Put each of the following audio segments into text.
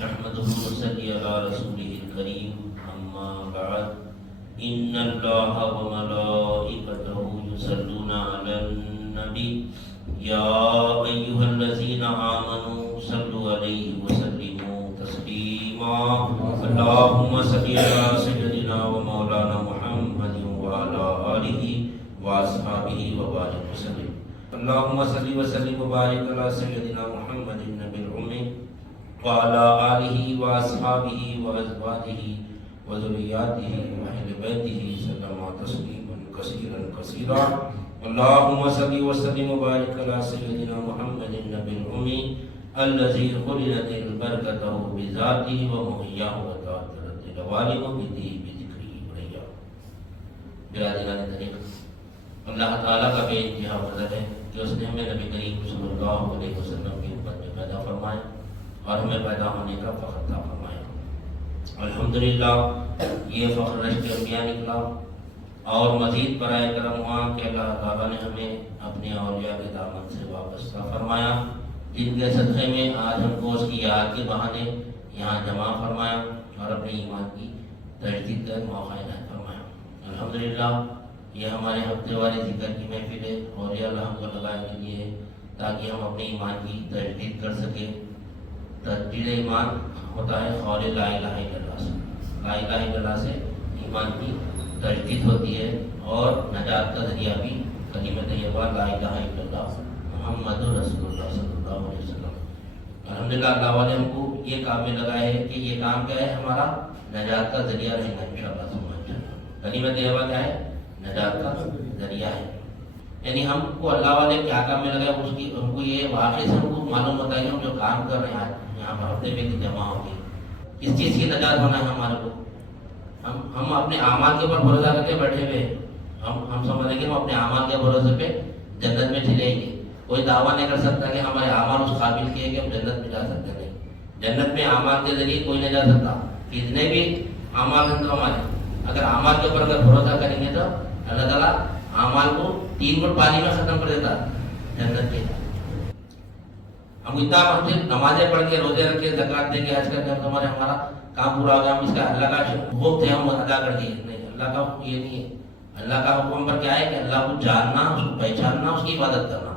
نحمده ونصلي على رسوله الكريم أما بعد إن الله وملائكته يصلون على النبي يا أيها الذين آمنوا صلوا عليه وسلموا تسليما اللهم صل على سيدنا ومولانا محمد وعلى آله وأصحابه وبارك وسلم اللهم صل وسلم وبارك على سيدنا محمد النبي الأمي وعلى آله وأصحابه وأزواجه وذرياته وأهل بيته سلم تسليما كثيرا كثيرا اللهم صل وسلم وبارك على سيدنا محمد النبي الأمي الذي خلدت البركة بذاته ومحياه وتعطرت العوالم بذكره ورياه. برادران طریق، اللہ تعالیٰ کا بے انتہا فضل ہے کہ اس نے ہمیں نبی کریم صلی اللہ علیہ وسلم کی امت میں پیدا فرمایا اور ہمیں پیدا ہونے کا فخر عطا فرمایا. الحمدللہ یہ فخر رشک انبیاء نکلا اور مزید برائے کرم ہوا کہ اللہ تعالیٰ نے ہمیں اپنے اولیاء کے دامن سے وابستہ فرمایا، جن کے صدقے میں آج ہم کو اس کی یاد کے بہانے یہاں جمع فرمایا اور اپنے ایمان کی تجدید کا موقع عنایت فرمایا. الحمدللہ یہ ہمارے ہفتے والے ذکر کی محفل ہے اور یہ اللہ کو لگانے کے لیے تاکہ ہم اپنے ایمان کی تجدید کر سکیں. تجدید ایمان ہوتا ہے قول لا الہ الا اللہ سے. لا الہ الا اللہ سے ایمان کی تجدید ہوتی ہے اور نجات کا ذریعہ بھی کلمہ طیبہ لا الہ الا اللہ محمد رسول اللہ صلی اللہ علیہ وسلم. الحمدللہ اللہ والے ہم کو یہ کام میں لگائے ہے کہ یہ کام کیا ہے، ہمارا نجات کا ذریعہ رہنا انشاءاللہ. کلمہ طیبہ کیا ہے؟ نجات کا ذریعہ ہے. یعنی ہم کو اللہ والے کیا کام میں لگائے اس کی ہم کو یہ واقعی سے ہم کو معلوم ہوتا ہے کہ ہم جو کام کر رہے ہیں آج یہاں پر ہفتے میں جمع ہو گئی اس چیز کی نجات ہونا ہے ہمارے کو. ہم اپنے اعمال کے اوپر بھروسہ کر کے بیٹھے ہوئے ہم سمجھ رہے کہ ہم اپنے اعمال کے بھروسے پہ جنت میں چلے گے. کوئی دعویٰ نہیں کر سکتا کہ ہمارے اعمال اس قابل کیے کہ ہم جنت میں جا سکتے نہیں. جنت میں اعمال کے ذریعے کوئی نہیں جا سکتا. کتنے بھی اعمال ہیں تو ہمارے اگر اعمال کے اوپر اگر بھروسہ کریں گے تو اللہ تعالیٰ اعمال کو 3 گھٹ پانی میں ختم کر دیتا جنت کے. ہم اتنا نمازیں پڑھ کے روزے رکھ کے زکات دے کے حج کر کے ہمارا کام پورا ہو گیا، ہم اس کا اللہ کا حکم تھے ہم ادا کر دیے. نہیں، اللہ کا حکم یہ نہیں ہے. اللہ کا حکم پر کیا ہے کہ اللہ کو جاننا، اس کو پہچاننا، اس کی عبادت کرنا.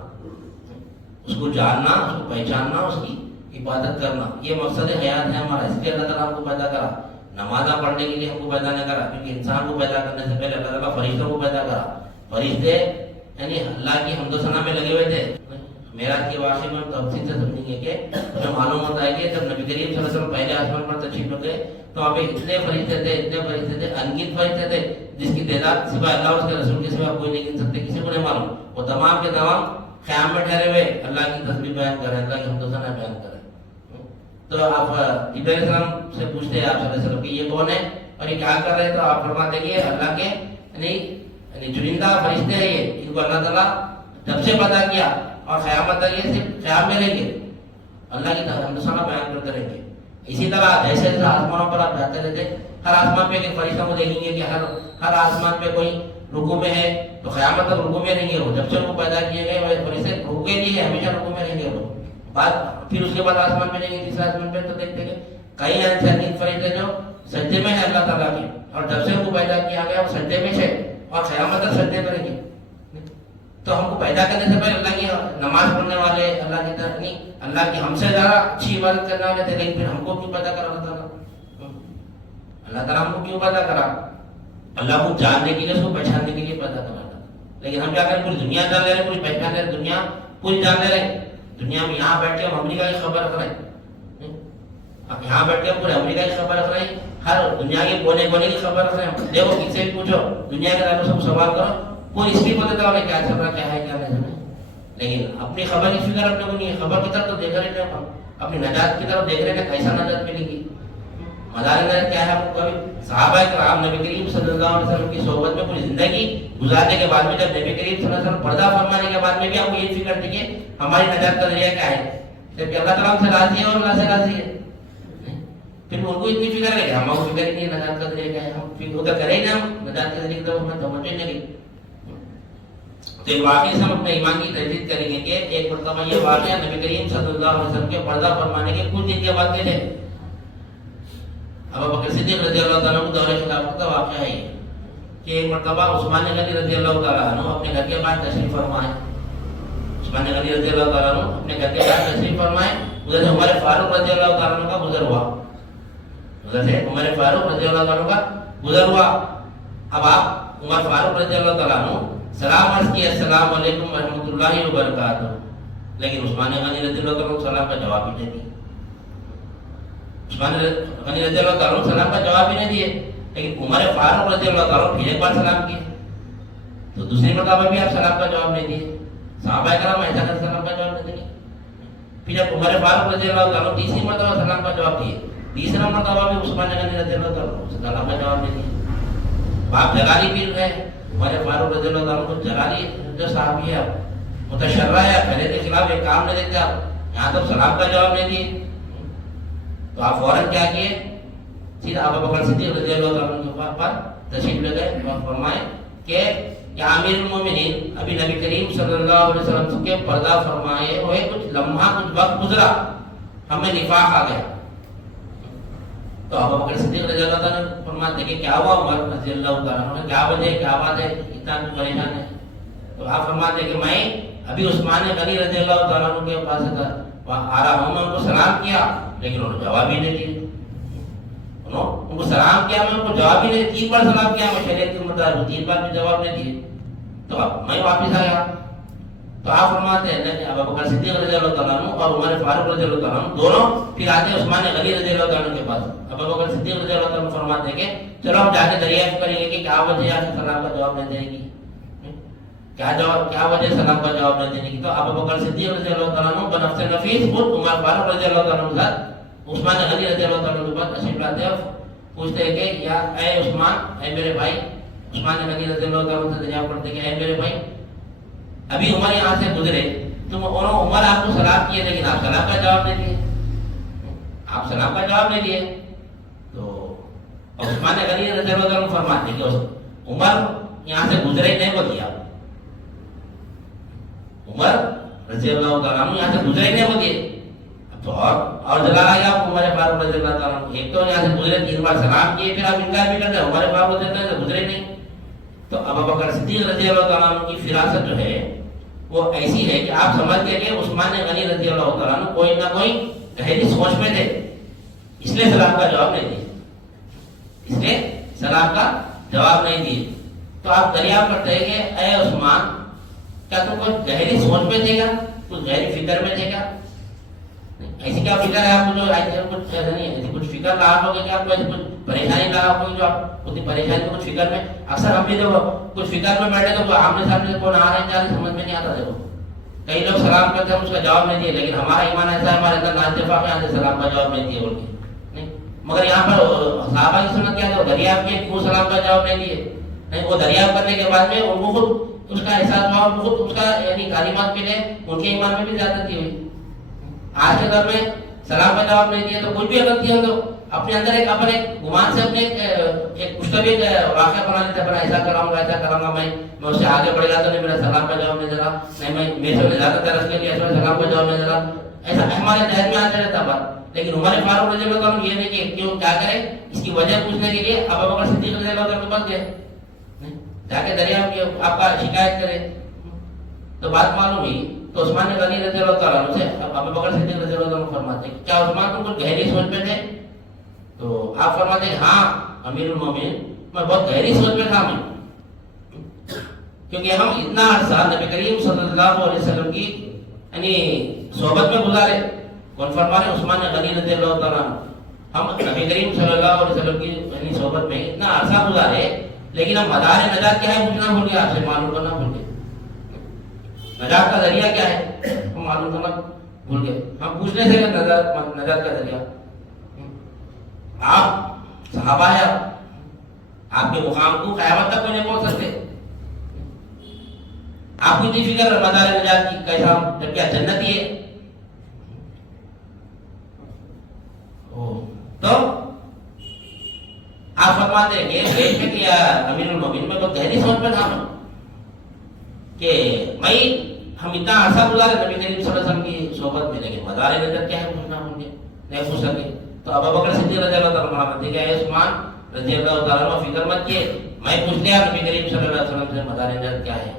اس کو جاننا، اس کو پہچاننا، اس کی عبادت کرنا، یہ مقصد حیات ہے ہمارا. اس لیے اللہ تعالیٰ ہم کو پیدا کرا. نمازاں پڑھنے کے لیے ہم کو پیدا نہیں کرا کیونکہ انسان کو پیدا کرنے سے پہلے اللہ تعالیٰ فرشتوں کو پیدا کرا. فرشتے یعنی اللہ کی حمد و ثنا میں لگے ہوئے تھے. معراج کے واقعے میں ہم تفصیل سے سمجھیں گے کہ ہمیں معلوم ہوتا ہے کہ جب نبی کریم صلی اللہ علیہ وسلم پہلے آسمان پر تشریف لے گئے تو وہاں پہ اتنے فرشتے تھے انگنت فرشتے تھے جس کی تعداد سوائے اللہ اس کے رسول کے سوا کوئی نہیں گن سکتے، کسی کو نہیں معلوم. وہ تمام کے تمام قیام میں ٹھہرے ہوئے اللہ کی تسبیح بیان کر رہے ہیں، اللہ کی حمد و ثنا بیان کر رہے ہیں. تو آپ جبرائیل علیہ السلام سے پوچھتے ہیں آپ صلی اللہ علیہ وسلم کہ یہ کون ہے اور یہ کیا کر رہے ہیں، تو آپ فرماتے ہیں کہ اللہ کے یعنی چنندہ فرشتے ہیں، یہ ان کو اللہ تعالیٰ جب سے پیدا کیا اور قیامت تک یہ صرف قیام میں رہیں گے، اللہ کی حمد و ثنا بیان کرتے رہیں گے. اسی طرح جیسے جیسے آسمانوں پر آپ جاتے رہتے ہر آسمان پہ ایک فرشتہ کو دیکھیں گے کہ ہر آسمان پہ کوئی رکوع میں ہے تو قیامت تک رکوع میں رہیں گے. وہ جب سے ان کو پیدا کیے گئے وہ فرشتے رکوع کے لیے ہمیشہ رکوع میں رہیں گے. وہ بعد پھر اس کے بعد آسمان میں رہیں گے، تیسرے آسمان پہ تو دیکھتے ہیں کئی ایسے فرشتے جو سجدے میں ہے اللہ تعالیٰ کے، اور جب سے ان کو پیدا کیا گیا وہ سجدے میں ہے اور قیامت تک سجدے میں رہیں گے. تو ہم کو پیدا کرنے سے پہلے اللہ کی نماز پڑھنے والے، اللہ کی طرف نہیں، اللہ کی ہم سے زیادہ اچھی عبادت کرنے والے تھے، لیکن پھر ہم کو کیوں پیدا کرا اللہ تعالیٰ؟ اللہ تعالیٰ ہم کو کیوں پیدا کرا؟ اللہ کو جاننے کے لیے، اس کو پہچاننے کے لیے پیدا کرا. لیکن ہم کیا کریں، پوری دنیا جان لے رہے، پوری پہچان لے رہے، دنیا پوری جان لے رہے. دنیا میں یہاں بیٹھ کے ہم امریکہ کی خبر رکھ رہے ہیں، یہاں بیٹھ کے پورے امریکہ کی خبر رکھ رہے ہیں، ہر دنیا کے کونے کونے کی خبر رکھ رہے ہیں. دیکھو کسی سے بھی پوچھو دنیا کے بارے میں سب سوال کرو، کوئی اس کی پتہ تھا کیا چل رہا، کیا ہے کیا نہیں. لیکن اپنی خبر کی فکر اپنے کو نہیں ہے. خبر کی طرف تو دیکھ رہے ہیں، اپنی نجات کی طرف دیکھ رہے ہیں کیسا نجات ملے گی. مدار نجات کیا ہے؟ کبھی صحابہ کرام نبی کریم صلی اللہ علیہ وسلم کی صحبت میں پوری زندگی گزارنے کے بعد میں جب نبی کریم صلی اللہ علیہ وسلم پردہ فرمانے کے بعد میں بھی ہم کو یہ فکر تھی کہ ہماری نجات کا ذریعہ کیا ہے، صرف اللہ تعالیٰ سے راضی ہے اور اللہ سے راضی ہے. پھر ان کو اتنی فکر ہے کہ ہم کو فکر ہی نہیں نجات کا ذریعہ کیا ہے، ہم فکر تو کریں گے، ہم نجات کا ذریعہ تو ہمیں سمجھ نہیں. تو ایک واقعی سے ہم اپنے ایمان کی تجدید کریں گے کہ ایک مرتبہ یہ واقعہ نبی کریم صلی اللہ علیہ وسلم کے پردہ فرمانے کے کچھ دن کے بعد میں ہے. ابو بکر صدیق رضی اللہ تعالیٰ عنہ دور خلافت کا واقعہ ہے یہ کہ ایک مرتبہ عثمان غنی رضی اللہ تعالیٰ عنہ اپنے گھر کے باہر تشریف فرمائے. عثمان غنی رضی اللہ تعالیٰ عنہ اپنے گھر کے باہر تشریف فرمائے. ادھر سے عمر فاروق رضی اللہ تعالیٰ عنہ کا گزر ہوا. ادھر سے عمر فاروق رضی اللہ تعالیٰ عنہ کا گزر ہوا. اب آپ عمر فاروق رضی اللہ تعالیٰ عنہ سلام عرض کیا السلام علیکم ورحمۃ اللہ وبرکاتہ, لیکن عثمان غنی رضی اللہ تعالیٰ عنہ سلام کا جواب ہی نہیں دیا. عثمان غنی رضی اللہ تعالیٰ عنہ سلام کا جواب ہی نہیں دیے, لیکن عمر فاروق رضی اللہ تعالیٰ عنہ پھر ایک بار سلام کیے تو دوسری مرتبہ بھی آپ سلام کا جواب نہیں دیے. صحابہ کرام ایسا کر سلام کا جواب نہیں دیے. پھر جب عمر فاروق رضی اللہ تعالیٰ عنہ تیسری مرتبہ سلام کا جواب دیے, تیسرا مرتبہ بھی عثمان غنی رضی اللہ تعالیٰ عنہ سلام کا جواب نہیں دیے. آپ جلالی پیر گئے, عمر فاروق رضی اللہ تعالیٰ عنہ کو جلالی جو صحابی ہے متشرع ہے, پہلے کے خلاف ایک کام نہیں دیتے آپ, یہاں تک سلام کا جواب نہیں دیے. تو آپ فوراً کیا کیے, پھر ابو بکر صدیق رضی اللہ تعالیٰ عنہ کے پاس تشریف لے گئے اور فرمائے کہ یا امیر المومنین, ابھی نبی کریم صلی اللہ علیہ وسلم کے پردہ فرمائے ہوئے کچھ لمحہ کچھ وقت گزرا, ہمیں نفاق آ گیا. تو ابو بکر صدیق رضی اللہ تعالیٰ عنہ فرماتے کہ کیا ہوا عمر رضی اللہ تعالیٰ عنہ, کیا وجہ ہے, کیا بات ہے, اتنا پریشان ہے. تو آپ فرماتے کہ میں ابھی عثمان غنی رضی اللہ تعالیٰ عنہ کے پاس آ رہا ہوں, میں ان کو سلام کیا لیکن انہوں نے جواب ہی نہیں دیا. ان کو سلام کیا, میں ان کو جواب ہی نہیں, 3 بار سلام کیا میں شریعت کے مطابق, 3 بار بھی جواب نہیں دیے. تو میں واپس آیا. تو آپ فرماتے ہیں ابو بکر صدیق رضی اللہ تعالیٰ عنہ اور عمر فاروق رضی اللہ تعالیٰ عنہ دونوں پھر آتے عثمان غنی رضی اللہ تعالیٰ عنہ کے پاس. ابو بکر صدیق رضی اللہ تعالیٰ عنہ فرماتے ہیں کہ چلو ہم جا کے دریافت کریں گے کہ کیا وجہ ہے سلام کا جواب نہیں دینے کی, کیا وجہ سلام کا جواب نہیں دینے کی. تو ابو بکر صدیق رضی اللہ تعالیٰ عنہ بنفس نفیس خود عمر فاروق رضی اللہ تعالیٰ عنہ عثمان غنی رضی اللہ تعالیٰ عنہ کے پاس تشریف لاتے ہیں, پوچھتے ہیں کہ یا اے عثمان, اے میرے بھائی. عثمان غنی رضی اللہ تعالیٰ عنہ سے دریافت کرتے ہیں کہ اے میرے بھائی, ابھی عمر یہاں سے گزرے, تم عمر آپ کو سلام کیے لیکن آپ سلام کا جواب نہیں دیے, آپ سلام کا جواب نہیں دیے. تو عثمان غنی رضی اللہ تعالیٰ عنہ فرماتے ہیں کہ عمر یہاں سے گزرے نہیں وہ دیا, عمر رضی اللہ تعالیٰ عنہ یہاں سے گزرے نہیں وہ دیے. تو اور جلا رہا ہے آپ عمر فاروق رضی اللہ تعالیٰ عنہ, ایک تو یہاں سے گزرے 3 بار سلام کیے, پھر آپ انکار بھی کرتے ہیں عمر فاروق رضی اللہ تعالیٰ عنہ گزرے نہیں. تو ابو بکر صدیق رضی اللہ تعالیٰ عنہ کی فراست جو ہے وہ ایسی ہے کہ آپ سمجھتے ہیں کہ عثمان غنی رضی اللہ تعالیٰ عنہ کوئی نہ کوئی گہری سوچ میں تھے, اس لیے سلام کا جواب نہیں دیے, اس لیے سلام کا جواب نہیں دیے. تو آپ دریافت کرتے ہیں کہ اے عثمان, کیا تم کوئی گہری سوچ میں تھے کیا, کچھ گہری فکر میں تھے کیا, ایسی کیا فکر ہے آپ کو جو کچھ ایسا نہیں ہے, کچھ فکر لاحق ہوگی کیا آپ کو, ایسی کچھ پریشانی لاحق ہوگی جو آپ اتنی پریشانی میں کچھ فکر میں. اکثر ہم بھی جو کچھ فکر میں بیٹھے تو آمنے سامنے کون آ رہے ہیں جا رہے سمجھ میں نہیں آتا. دیکھو کئی لوگ سلام کرتے ہیں اس کا جواب نہیں دیے, لیکن ہمارا ایمان ایسا ہے ہمارے اندر نااتفاق ہے, سلام کا جواب نہیں دیے بول کے نہیں. مگر یہاں پر صحابہ کی سنت کیا ہے, دریافت کیے کیوں سلام کا جواب نہیں دیے نہیں. وہ دریافت کرنے کے بعد میں ان کو خود اس کا احساس ہوا, ان کو خود اس کا یعنی تعلیمات ملے, ان کے ایمان میں بھی زیادتی ہوئی. آج کے دور میں سلام کا جواب نہیں دیا تو کوئی بھی غلطی ہو تو اپنے اندر اپنے گمان سے اپنے ایک مشتبہ واقعہ بنا لیتے, اپنا ایسا کراؤں گا میں اس سے آگے بڑھ جاتا, نہیں میرا سلام کا جواب نہیں دے رہا, نہیں میں میرے سے زیادہ تر اس کے لیے ایسا سلام کا جواب نہیں دے رہا, ایسا ہمارے ذہن میں آتا رہتا بات. لیکن عمر فاروق رضی اللہ عنہ یہ نہیں کہ کیوں کیا کرے, اس کی وجہ پوچھنے کے لیے ابو بکر صدیق رضی اللہ عنہ کے پاس گئے, جا کے دریافت آپ کا شکایت کرے. تو بات معلوم ہوئی تو عثمان غنی رضی اللہ تعالیٰ عنہ سے ابو بکر صدیق رضی اللہ عنہ فرماتے ہیں کیا عثمان تم کچھ گہری سوچ میں تھے. تو آپ فرماتے ہیں ہاں امیر المومنین, میں بہت گہری سوچ میں تھا, میں کیونکہ ہم اتنا عرصہ نبی کریم صلی اللہ علیہ وسلم کی یعنی صحبت میں گزارے. کون فرما رہے, عثمان غنی رضی اللہ تعالیٰ عنہ. ہم نبی کریم صلی اللہ علیہ وسلم کی یعنی صحبت میں اتنا عرصہ گزارے, لیکن ہم مدار نجات کیا ہے پوچھنا بھول گئے, آپ سے معلوم کرنا بھول گئے. نجات کا ذریعہ کیا ہے ہم معلوم کرنا بھول گئے. ہم پوچھنے سے نجات کا ذریعہ. آپ صحابہ ہے, آپ کے مقام کو قیامت تک کوئی نہیں پہنچ سکتے. آپ کو اتنی فکر مدار نجات کی کیسا, جب کیا جنتی ہے. تو آپ فرماتے ہیں کہ امیر المومنین میں بہت گہری سوچ میں تھا کہ میں ہم اتنا عرصہ گزارے نبی کریم صلی اللہ علیہ وسلم کی صحبت میں, لیکن مدار نجات کیا ہے پوچھنا ہوں گے نہیں پوچھ سکے. تو ابو بکر صدیق رضی اللہ تعالیٰ عنہ فرماتے ہیں کہ عثمان رضی اللہ تعالیٰ عنہ فکر مت کیے، میں پوچھ لیا نبی کریم صلی اللہ علیہ وسلم سے مزار نجات کیا ہے،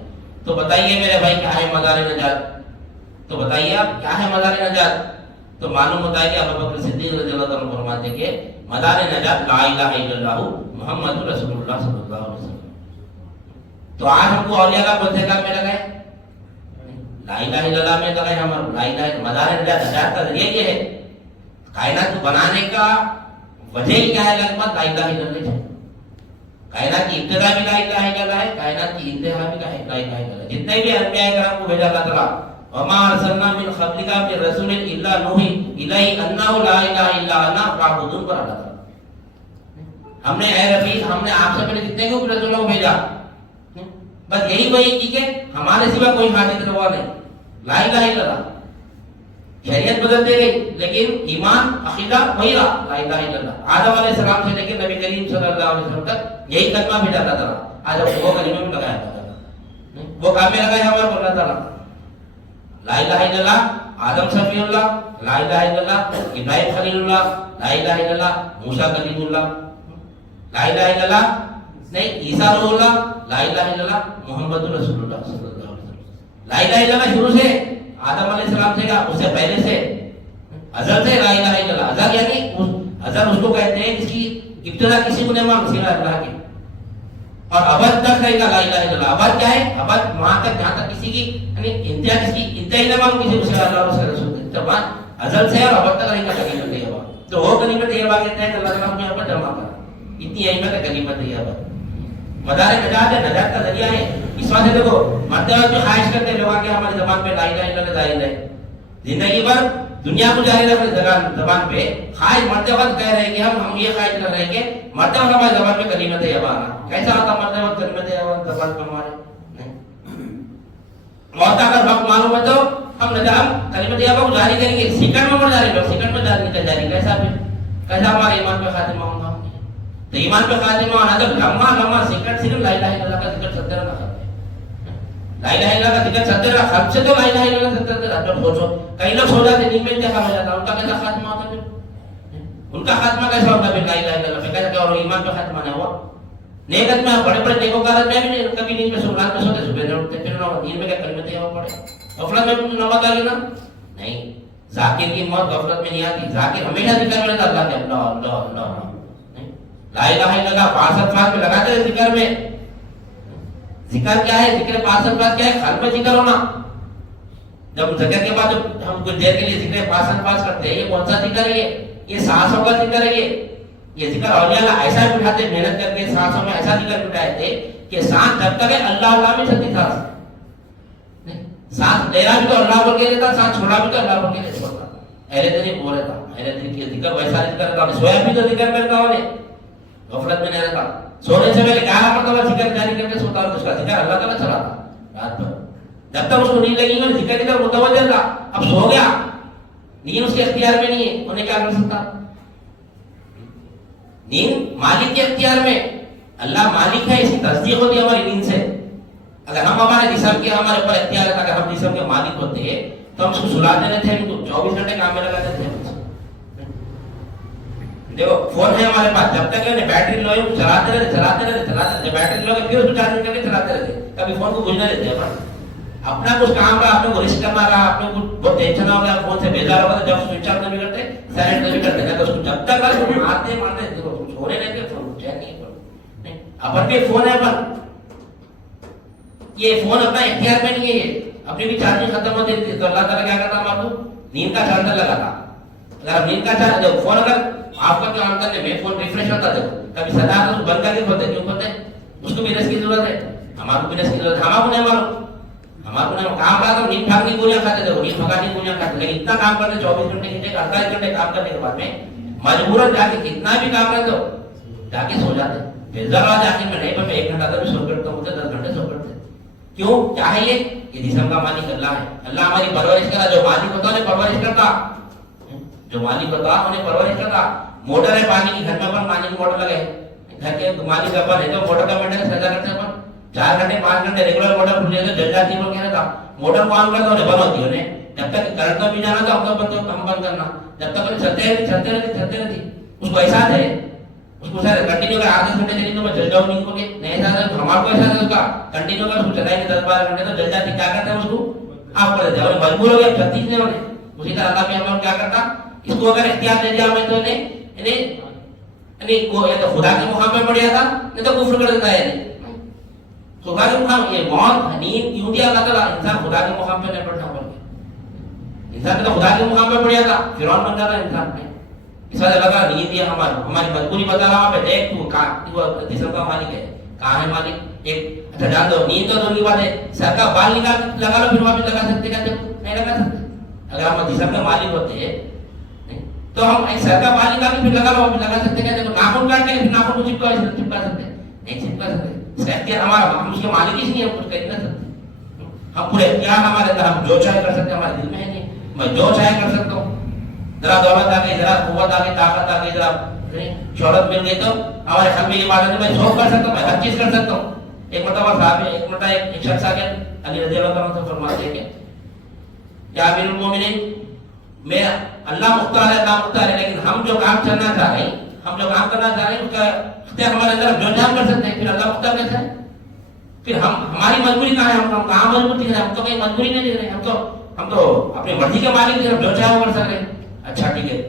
تو بتائیے میرے بھائی کیا ہے مزار نجات، تو بتائیے آپ کیا ہے مزار نجات. تو معلوم ہوتا ہے کہ ابو بکر صدیق رضی اللہ تعالیٰ عنہ فرماتے ہیں کہ مزار نجات لا الہ الا اللہ محمد رسول اللہ صلی اللہ علیہ وسلم. تو آج ہم کو اولیاء کا بولتے کا میں لگائے لا الہ الا اللہ میں لگائے، ہمارا لا الہ مزار نجات نجات کا ذریعہ یہ ہے. کائنات کو بنانے کا وجہ کیا ہے؟ لگمت لا الہ الا اللہ ہے. کائنات کی ابتدا بھی لا الہ الا اللہ ہے، کائنات کی انتہا بھی لا الہ الا اللہ. جتنے بھی انبیاء کرام کو بھیجا اللہ تعالیٰ وما ارسلنا من قبلک من رسول الا نوحی الیہ انہ لا الہ الا انا فاعبدون پر اللہ تعالیٰ. ہم نے اے رفیق ہم نے آپ سے پہلے کتنے کو رسولوں کو بھیجا، بس یہی وہی کی کہ ہمارے سوا کوئی حاجت روا نہیں، لا الہ الا اللہ. شریعت بدل دے گئی لیکن ایمان عقیدہ وہی رہا لا الہ الا اللہ. آدم علیہ السلام سے لے کے نبی کریم صلی اللہ علیہ وسلم تک یہی کلمہ بھیجا اللہ تعالیٰ. آج وہ کلمہ میں لگایا تھا، وہ کام میں لگایا ہمارا اللہ تعالیٰ. لا الہ الا اللہ آدم صفی اللہ، لا الہ الا اللہ ابراہیم خلیل اللہ، لا الہ الا اللہ موسیٰ کلیم اللہ، لا الہ الا اللہ نہیں عیسیٰ روح اللہ، لا الہ الا اللہ محمد رسول اللہ صلی اللہ علیہ وسلم. لا الہ الا اللہ شروع سے آدم علیہ السلام سے کہا، اس سے پہلے سے ازل سے لا الہ الا اللہ. ازل یعنی ازل اس کو کہتے ہیں جس کی ابتدا کسی کو نہیں معلوم سوائے اللہ کی، اور ابد تک رہے گا لا الہ الا اللہ. ابد کیا ہے؟ ابد وہاں تک جہاں تک کسی کی یعنی انتہا کسی کی انتہا ہی نہ معلوم کسی کو سوائے اللہ اور اس کے رسول کے. تو بات ازل سے اور ابد تک رہے گا کلمت طیبہ. تو وہ کلمت طیبہ کہتے ہیں کہ اللہ تعالیٰ نے یہاں پر جمع کرا. اتنی اہمیت ہے کلمت طیبہ. مدار نجات ہے، نجات کا ذریعہ ہے. اس وجہ سے دیکھو مرتے وقت جو خواہش کرتے ہیں لوگ کہ ہماری زبان پہ لا الہ الا اللہ جاری رہے، زندگی بھر دنیا کو جاری رہے زبان پہ خواہش مرتے وقت کہہ رہے ہیں کہ ہم یہ خواہش کر رہے ہیں کہ مرتے وقت ہماری زبان پہ کلمت طیبہ آنا. کیسا ہوتا مرتے وقت کلمت طیبہ زبان پہ ہمارے؟ موت اگر وقت معلوم ہے تو ہم کلمت طیبہ کو جاری کریں گے. سیکنڈ میں جاری کرو، سیکنڈ میں جاری کیسا ہمارے ایمان پہ خاتمہ ہوگا. تو ایمان پہ خاتمہ ہونا جب لمحہ سیکنڈ صرف لا الہ الا اللہ کا ذکر 17 رکھا ہے. لا الہ الا اللہ کا ذکر 17 خط سے تو لا الہ الا اللہ 17 آپ سوچو. کئی لوگ سو جاتے نیند میں انتقال ہو جاتا، ان کا کیسا خاتمہ ہوتا ہے؟ ان کا خاتمہ کیسا ہوتا ہے؟ لا الہ الا اللہ پہ کیسا اور ایمان پہ خاتمہ نہیں ہوا. نیکت میں بڑے بڑے نیکوکار میں بھی کبھی نیند میں سو رات میں سوتے صبح اٹھتے پھر نیند میں کیا کلمت طیبہ پڑھے. غفلت میں نماز آ گئی نا نہیں. ذاکر کی موت غفلت میں نہیں آتی. ذاکر ہمیشہ ذکر میں رہتا اللہ کے اللہ اللہ اللہ. لا الہ الا اللہ 65 الفاظ میں لگاتے ہیں ذکر میں. ذکر کیا ہے؟ ذکر 65 الفاظ کیا ہے؟ قلب میں ذکر ہونا. جب ذکر کے بعد ہم کچھ دیر کے لیے ذکر 65 الفاظ کرتے ہیں، یہ کون سا ذکر ہے؟ یہ سانسوں کا ذکر ہے. یہ ذکر اولیاء اللہ ایسا بٹھاتے محنت کر کے سانسوں میں ایسا ذکر بٹھائے تھے کہ سانس جب تک ہے اللہ اللہ میں چلتی تھا. سانس لینا بھی تو اللہ بول کے لیتا، سانس چھوڑا بھی تو اللہ بول کے لیتا. اہل دل بول رہا تھا، اہل دل کی ذکر ویسا ذکر تھا. سویا بھی تو ذکر کرتا ہوں، غفلت میں نہیں رہتا. سونے سے پہلے 11 مرتبہ ذکر جاری کر کے سوتا ہوں. اس کا ذکر اللہ تعالیٰ چلاتا رات بھر. جب تک اس کو نیند لگی ہوئی ذکر ذکر متوجہ تھا. اب سو گیا، نیند اس کے اختیار میں نہیں ہے، انہیں کیا کر سکتا؟ نیند مالک کے اختیار میں. اللہ مالک ہے، اس کی تصدیق ہوتی ہے ہماری نیند سے. اگر ہم ہمارے جسم کے ہمارے اوپر اختیار ہے، اگر ہم جسم کے مالک ہوتے تو ہم اس کو سلاتے نہیں تھے، 24 گھنٹے کام میں لگاتے تھے. دیکھو فون ہے ہمارے پاس، جب تک بیٹری لو چلاتے رہتے بیٹری لو پھر اس کو چارجنگ کر کے چلاتے رہتے. کبھی فون کو بجھنے دیتے ہیں. اپنا کچھ کام رہا، اپنے کو رسک کرنا رہا، اپنے کو بہت ٹینشن ہو گیا، فون سے بیزار ہوگا تو جب سوئچ آف نہیں کرتے سائلنٹ نہیں کرتے ہیں. تو اس کو جب تک مارتے چھوڑے نہیں کہ فون چین نہیں. اپن بھی فون ہے، اپن یہ فون اپنا اختیار میں نہیں ہے. اپنی بھی چارجنگ ختم ہوتی تھی تو اللہ تعالیٰ کیا کرتا ہم آپ کو نیند کا چارجر لگاتا. اگر نیند کا چارجر فون اگر آپ کا آن کرنے میں فون ریفریش ہوتا ہے، کبھی سدا بند کر کے کھولتے کیوں کھولتے ہیں؟ اس کو بھی ریسٹ کی ضرورت ہے، ہمارے کو بھی ریسٹ کی ضرورت ہے. ہمارے کو نہیں معلوم، ہمارے کو نہیں کام کرا تو نیند بھاگنے کی گولیاں کھاتے تھے، نیند بھگانے کی گولیاں کھاتے. لیکن اتنا کام کرتے 24 گھنٹے 48 گھنٹے کام کرنے کے بعد میں مجبوراً جا کے کتنا بھی کام کرتے ہو جا کے سو جاتے. ذرا جا کے میں نہیں پر میں 1 گھنٹہ تک سو کرتا ہوں، 10 گھنٹے سو کرتے. کیوں؟ کیا ہے یہ جسم کا مالک اللہ ہے. اللہ ہماری پرورش کرتا. جو مالک ہوتا ہے پرورش کرتا، جو مالک ہوتا انہیں پرورش کرتا. موٹر ہے پانی کی، گھر میں اپن پانی کی موٹر لگے، گھر کے مالک اپن ہے تو موٹر کا مینٹیننس سجا کرتے ہیں. اپن 4 گھنٹے 5 گھنٹے ریگولر موٹر کھل جائے تو جل جاتی ہے. کیا رہتا موٹر کو آن کرتا انہیں بند ہوتی ہے، انہیں جب تک کرنٹ کا بھی جانا تو ہم بند کرنا، جب تک چلتے رہتے اس کو احساس ہے، اس کو سر کنٹینیو کر آدھے گھنٹے چلی تو میں جل جاؤں نہیں ہوگے، نہیں احساس ہے ہمارے کو احساس ہے اس کا کنٹینیو کر اس کو چلائیں گے 10-12 گھنٹے تو جل جاتی، کیا کرتے ہیں اس کو آپ کر دیتے ہیں اور مجبور ہو گئے 36 نے ہونے. اسی طرح اللہ بھی ہمیں کیا کرتا، اس کو اگر اختیار دے دیا ہمیں تو انہیں خدا کے مقام پہ پڑ جاتا، نہیں تو کفر کر دیتا ہے. خدا کے مقام یہ موت نیند کیوں دیا اللہ تعالیٰ، انسان خدا کے مقام پہ نہیں پڑتا، انسان تو خدا کے مقام پہ پڑ جاتا، فرعون بن جاتا انسان میں. اس وجہ اللہ تعالیٰ نیند دیا ہماری مجبوری بتا رہا ہوں، دیکھ تو جسم کا مالک ہے، کہاں ہے مالک. ایک اچھا جان دو نیند تو دور کی بات ہے، سر کا بال نکال لگا لو پھر واپس لگا سکتے کہتے ہو، نہیں لگا سکتے. اگر ہم جسم کے مالک ہوتے ہیں تو ہم ایک سر کا بال نکال پھر لگا لو واپس لگا سکتے کہتے ہو. ناخن کاٹتے ہیں پھر ناخن کو چپکا سکتے نہیں چپکا سکتے. اس کا اختیار ہمارا، ہم اس کے مالک ہی نہیں، ہم کچھ کر نہ سکتے. ہم پورے اختیار ہمارے اندر، ہم جو چاہے کر سکتے ہیں، ہمارے دل میں ہے نہیں میں جو چاہے کر سکتا ہوں. ذرا دولت آ گئی، ذرا قوت آ گئی، طاقت آ گئی، ذرا شہرت مل گئی تو ہمارے حل میں یہ بات ہے میں سب کر سکتا ہوں، میں ہر چیز کر سکتا ہوں. ایک مرتبہ صاحب ایک شخص آ گیا علی رضی اللہ عنہ سے فرماتے ہیں کہ یا امیر المومنین میں اللہ مختار ہے، اللہ مختار ہے، لیکن ہم جو کام کرنا چاہ رہے ہیں، ہم جو کام کرنا چاہ رہے ہیں اس کا اختیار ہمارے اندر جو جان کر سکتے ہیں، پھر اللہ مختار کیسا ہے؟ پھر ہماری مجبوری کہاں ہے؟ ہم کہاں مجبور دکھ رہے ہیں؟ ہم تو کہیں مجبوری نہیں دکھ رہے ہیں، ہم تو اپنی مرضی کے مالک ہیں، جو چاہے وہ کر سکتے ہیں. اچھا ٹھیک ہے،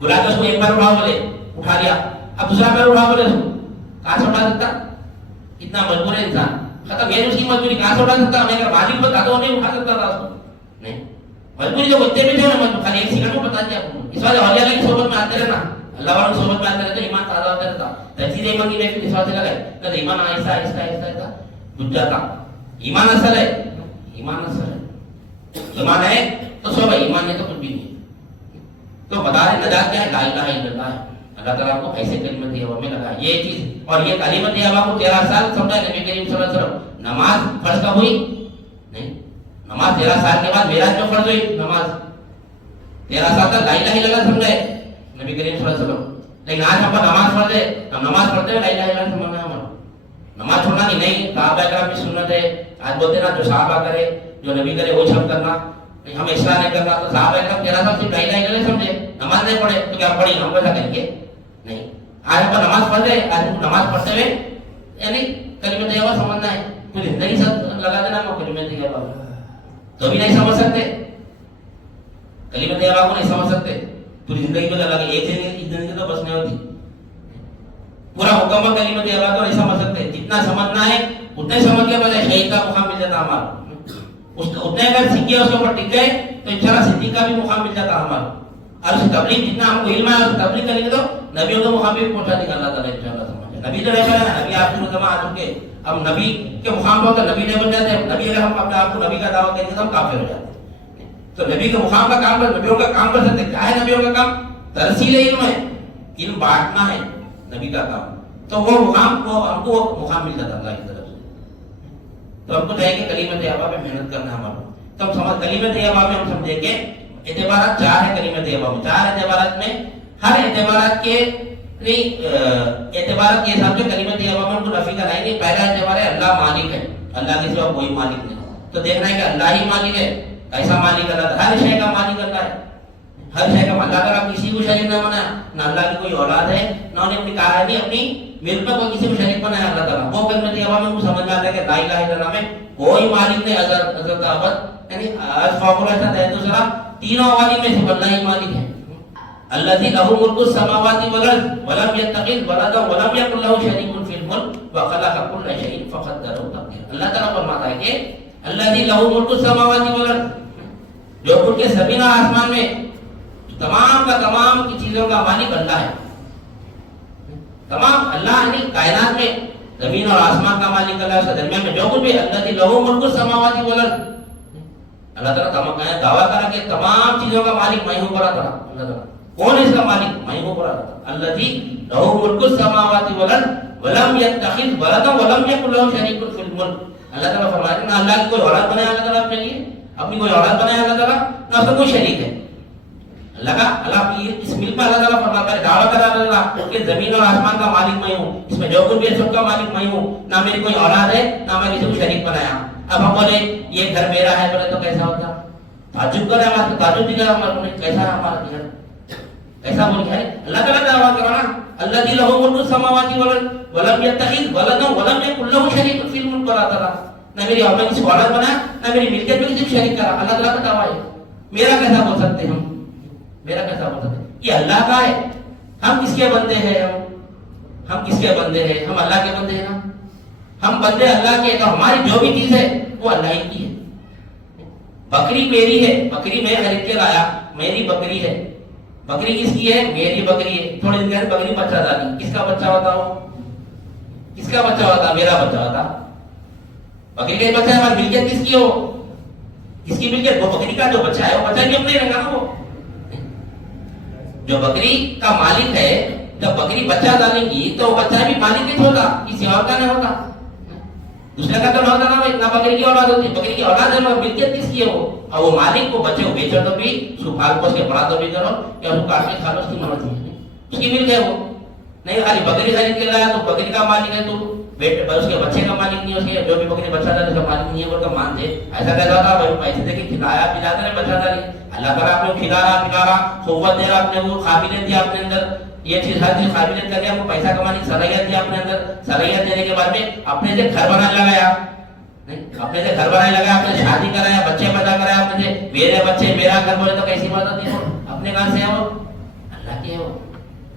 بلا کے اس کو ایک بار اٹھاؤ بولے، اٹھا لیا، اب دوسرا بار اٹھاؤ بولے، کہاں سے اٹھا سکتا؟ اتنا مجبور ہے انسان، ختم یہ اس کی مجبوری، کہاں سے اٹھا سکتا؟ ہمیں اگر مالک ہوتا تو نہیں اٹھا سکتا تھا اس کو، نہیں. مجبوری تو اتنے بھی تھے نا، خالی ایک سیکنڈ میں بتا دیا آپ کو. اس وجہ اولیاء اللہ کی صحبت میں آتے رہنا، اللہ والوں کی صحبت میں آتے رہتے ایمان تازہ ہوتا رہتا. تجدید ایمان کی محفل اس وجہ سے لگے کہ ایمان آہستہ آہستہ آہستہ آہستہ بجھ جاتا. ایمان اصل ہے، ایمان اصل ہے، ایمان ہے تو سب ہے، ایمان ہے تو کچھ بھی نہیں. تو بتا رہے نجات کیا ہے؟ لا الہ الا اللہ ہے. اللہ تعالیٰ کو ایسے کلمت ہوا میں لگا یہ چیز، اور یہ کلمت ہوا کو 13 سال سمجھا نبی کریم صلی اللہ علیہ وسلم. نماز فرض کب ہوئی؟ نہیں، نماز 13 سال کے بعد معراج میں فرض ہوئی. نماز 13 سال تک لا الہ الا اللہ سمجھے نبی کریم صلی اللہ علیہ وسلم. لیکن آج ہم پر نماز فرض ہے، ہم نماز پڑھتے ہیں لا الہ الا اللہ سمجھنا ہے ہمارا. نماز چھوڑنا نہیں، صحابہ کرام کی سنت ہے. آج بولتے نا جو صحابہ کرے، جو نبی کرے وہ سب کرنا، ہم اصلاح نہیں کرنا. تو صحابہ کرام 13 سال سے لا الہ الا اللہ سمجھے، نماز نہیں پڑھے تو کیا پڑھی ہم ویسا کریں گے؟ نہیں. آج ہم پر نماز پڑھ رہے، آج ہم نماز پڑھتے ہوئے یعنی کلمہ طیبہ سمجھنا ہے، پھر زندگی سب لگا دینا ہم کلمہ طیبہ تو بھی نہیں سمجھ سکتے، کلمہ طیبہ کو نہیں سمجھ سکتے، پوری زندگی کو لگا کے ایک زندگی تو بس نہیں ہوتی. پورا مکمل کلمہ طیبہ تو نہیں سمجھ سکتے. جتنا سمجھنا ہے اتنے سمجھ کے بجائے شہید کا مقام مل جاتا ہمارا. اتنے اگر سیکھے اس کے اوپر ٹک گئے تو انشاءاللہ صدیق کا بھی مقام مل جاتا ہمارا. اور اس تبلیغ جتنا ہم کو علم ہے اس تبلیغ کریں گے تو نبیوں کے مقام بھی پہنچا دے گا اللہ تعالیٰ انشاءاللہ. سمجھے نبی تو نہیں بنا، نبی آپ کو زمان آ چکے، اب نبی کے مقام پر نبی نہیں بن جاتے. نبی اگر ہم اپنے آپ کو نبی کا دعویٰ کریں گے تو ہم کافر ہو جاتے ہیں. تو نبی کے مقام کا کام کر، نبیوں کا کام کر سکتے. کیا ہے نبیوں کا کام؟ ترسیل علم ہے، علم بانٹنا ہے نبی کا کام. تو وہ مقام کو ہم کو مقام مل جاتا اللہ کی طرف سے. تو ہم کو چاہیے کہ کلمہ طیبہ پہ محنت کرنا ہمارا. تو ہم سمجھ کلمہ طیبہ میں ہم سمجھے کہ اعتبارات 4 ہے کلمہ طیبہ میں. 4 اعتبارات میں ہر اعتبارات کے اعتبارات کے حساب سے کلمہ طیبہ میں ہم کو نفی کرائیں گے. پہلا اعتبار ہے اللہ مالک ہے، اللہ کے سوا کوئی مالک نہیں. تو دیکھنا ہے کہ اللہ ہی مالک ہے. ایسا مالک اللہ، ہر شے کا مالک اللہ ہے، ہر شے کا. اللہ تعالیٰ کسی کو شریک نہ بنایا، نہ اللہ کی کوئی اولاد ہے، نہ انہیں اپنی کہا نہیں اپنی ملک میں کوئی کسی کو شریک بنایا اللہ تعالیٰ. وہ کلمہ طیبہ میں ہم کو سمجھ میں آتا ہے کہ لا الہ الا اللہ میں کوئی مالک نہیں، حضرت ابد یعنی دوسرا تینوں عوالم میں سے اللہ ہی مالک ہے. الذی لہ ملک السماوات والارض ولم یتخذ ولدا ولم یکن لہ شریک فی الملک وخلق کل شیء فقدرہ تقدیرا. اللہ تعالیٰ فرماتا ہے کہ الذی لہ ملک السماوات والارض، جو ملک زمین اور آسمان میں تمام کا تمام کی چیزوں کا مالک اللہ ہے. تمام اللہ یعنی کائنات میں زمین اور آسمان کا مالک اللہ ہے. درمیان میں جو کچھ بھی الذی لہ ملک السماوات والارض، اللہ تعالیٰ تمام دعویٰ کرا کہ تمام چیزوں کا مالک میں ہوں. کرا تھا اللہ تعالیٰ کون ہے اس کا مالک؟ میں ہوں. کرا تھا الذی لہ ملک السماوات والارض ولم یتخذ ولدا ولم یکن لہ شریک فی الملک. اللہ تعالیٰ فرماتے ہیں نہ اللہ کی کوئی اولاد بنایا اللہ تعالیٰ اپنے لیے، اپنی کوئی اولاد بنایا اللہ تعالیٰ، نہ اس کا کوئی شریک ہے. اللہ کی اس ملک میں اللہ تعالیٰ فرماتا ہے، دعویٰ کرا اللہ تعالیٰ کہ زمین اور آسمان کا مالک میں ہوں، اس میں جو کچھ بھی ہے سب کا مالک میں ہوں، نہ میری کوئی اولاد ہے، نہ میں کسی کو شریک بنایا. اب ہم بولے یہ گھر میرا ہے بولے تو کیسا ہوتا؟ تعجب کر رہے ہیں ہمارے، تعجب بھی کرا ہمارے کیسا ہے ہمارا گھر، کیسا بول ہے اللہ تعالیٰ دعویٰ کرانا الذی لہ ملک السماوات والارض ولم یتخذ ولدا ولم یکن لہ شریک فی الملک ولا تعالیٰ، نہ میری اولاد کسی کو اولاد بنا، نہ میری ملکیت میں کسی کو شریک کرا، اللہ تعالیٰ کا دعویٰ ہے۔ میرا کیسا بول سکتے ہم، میرا کیسا بول سکتے، یہ اللہ کا ہے، ہم کس کے بندے ہیں، ہم کس کے بندے ہیں، ہم اللہ کے بندے ہیں نا، ہم بندے اللہ کے، تو ہماری جو بھی چیز ہے وہ اللہ ہی کی ہے۔ بکری میری ہے، بکری میں خرید کے لایا، میری بکری ہے، بکری کس کی ہے، میری بکری ہے، تھوڑے دن بعد بکری بچہ ڈالی، کس کا بچہ ہوتا ہو، کس کا بچہ ہوتا، میرا بچہ ہوتا، بکری کا بچہ ہے، ہماری ملکیت کس کی ہو، کس کی ملکیت، وہ بکری کا جو بچہ ہے وہ بچہ کیوں نہیں رہے گا نا، وہ جو بکری کا مالک ہے جب بکری بچہ ڈالے گی تو بچہ بھی مالک ہی ہوتا، کسی اور کا نہیں ہوتا، دوسرے کا تو نہ ہوتا نا، اتنا بکری کی اولاد ہوتی ہے، بکری کی اولاد ہے، ملکیت کس کی ہے وہ، اور وہ مالک کو بچے کو بیچو تو بھی، اس کو پال پوس کے بڑا تو بھی کرو، یا اس کو کاٹ کے کھا لو، اس کی مرضی ہے، اس کی مل گئے وہ، نہیں خالی بکری خرید کے لایا تو بکری کا مالک ہے، تو اس کے بچے کا مالک نہیں، اس کے جو بھی بکری بچہ ڈالے اس کا مالک نہیں ہے، وہ تو مان دے، ایسا کیسا تھا بھائی، پیسے دے کے کھلایا پلاتے رہے بچہ ڈالی، اللہ تعالیٰ آپ نے کھلا رہا پلا رہا، قوت دے رہا، آپ نے وہ قابلیت دی آپ نے اندر، یہ چیز ہر چیز قابلیت کر کے آپ کو پیسہ کمانے کی صلاحیت دی آپ نے اندر، صلاحیت دینے کے بعد میں اپنے سے گھر بنانے لگایا، اپنے سے گھر بنانے لگا، اپنے سے شادی کرایا، بچے پیدا کرایا، اپنے سے میرے بچے میرا گھر بولے تو کیسی بات ہوتی ہے، اپنے کہاں سے ہے وہ، اللہ کے، وہ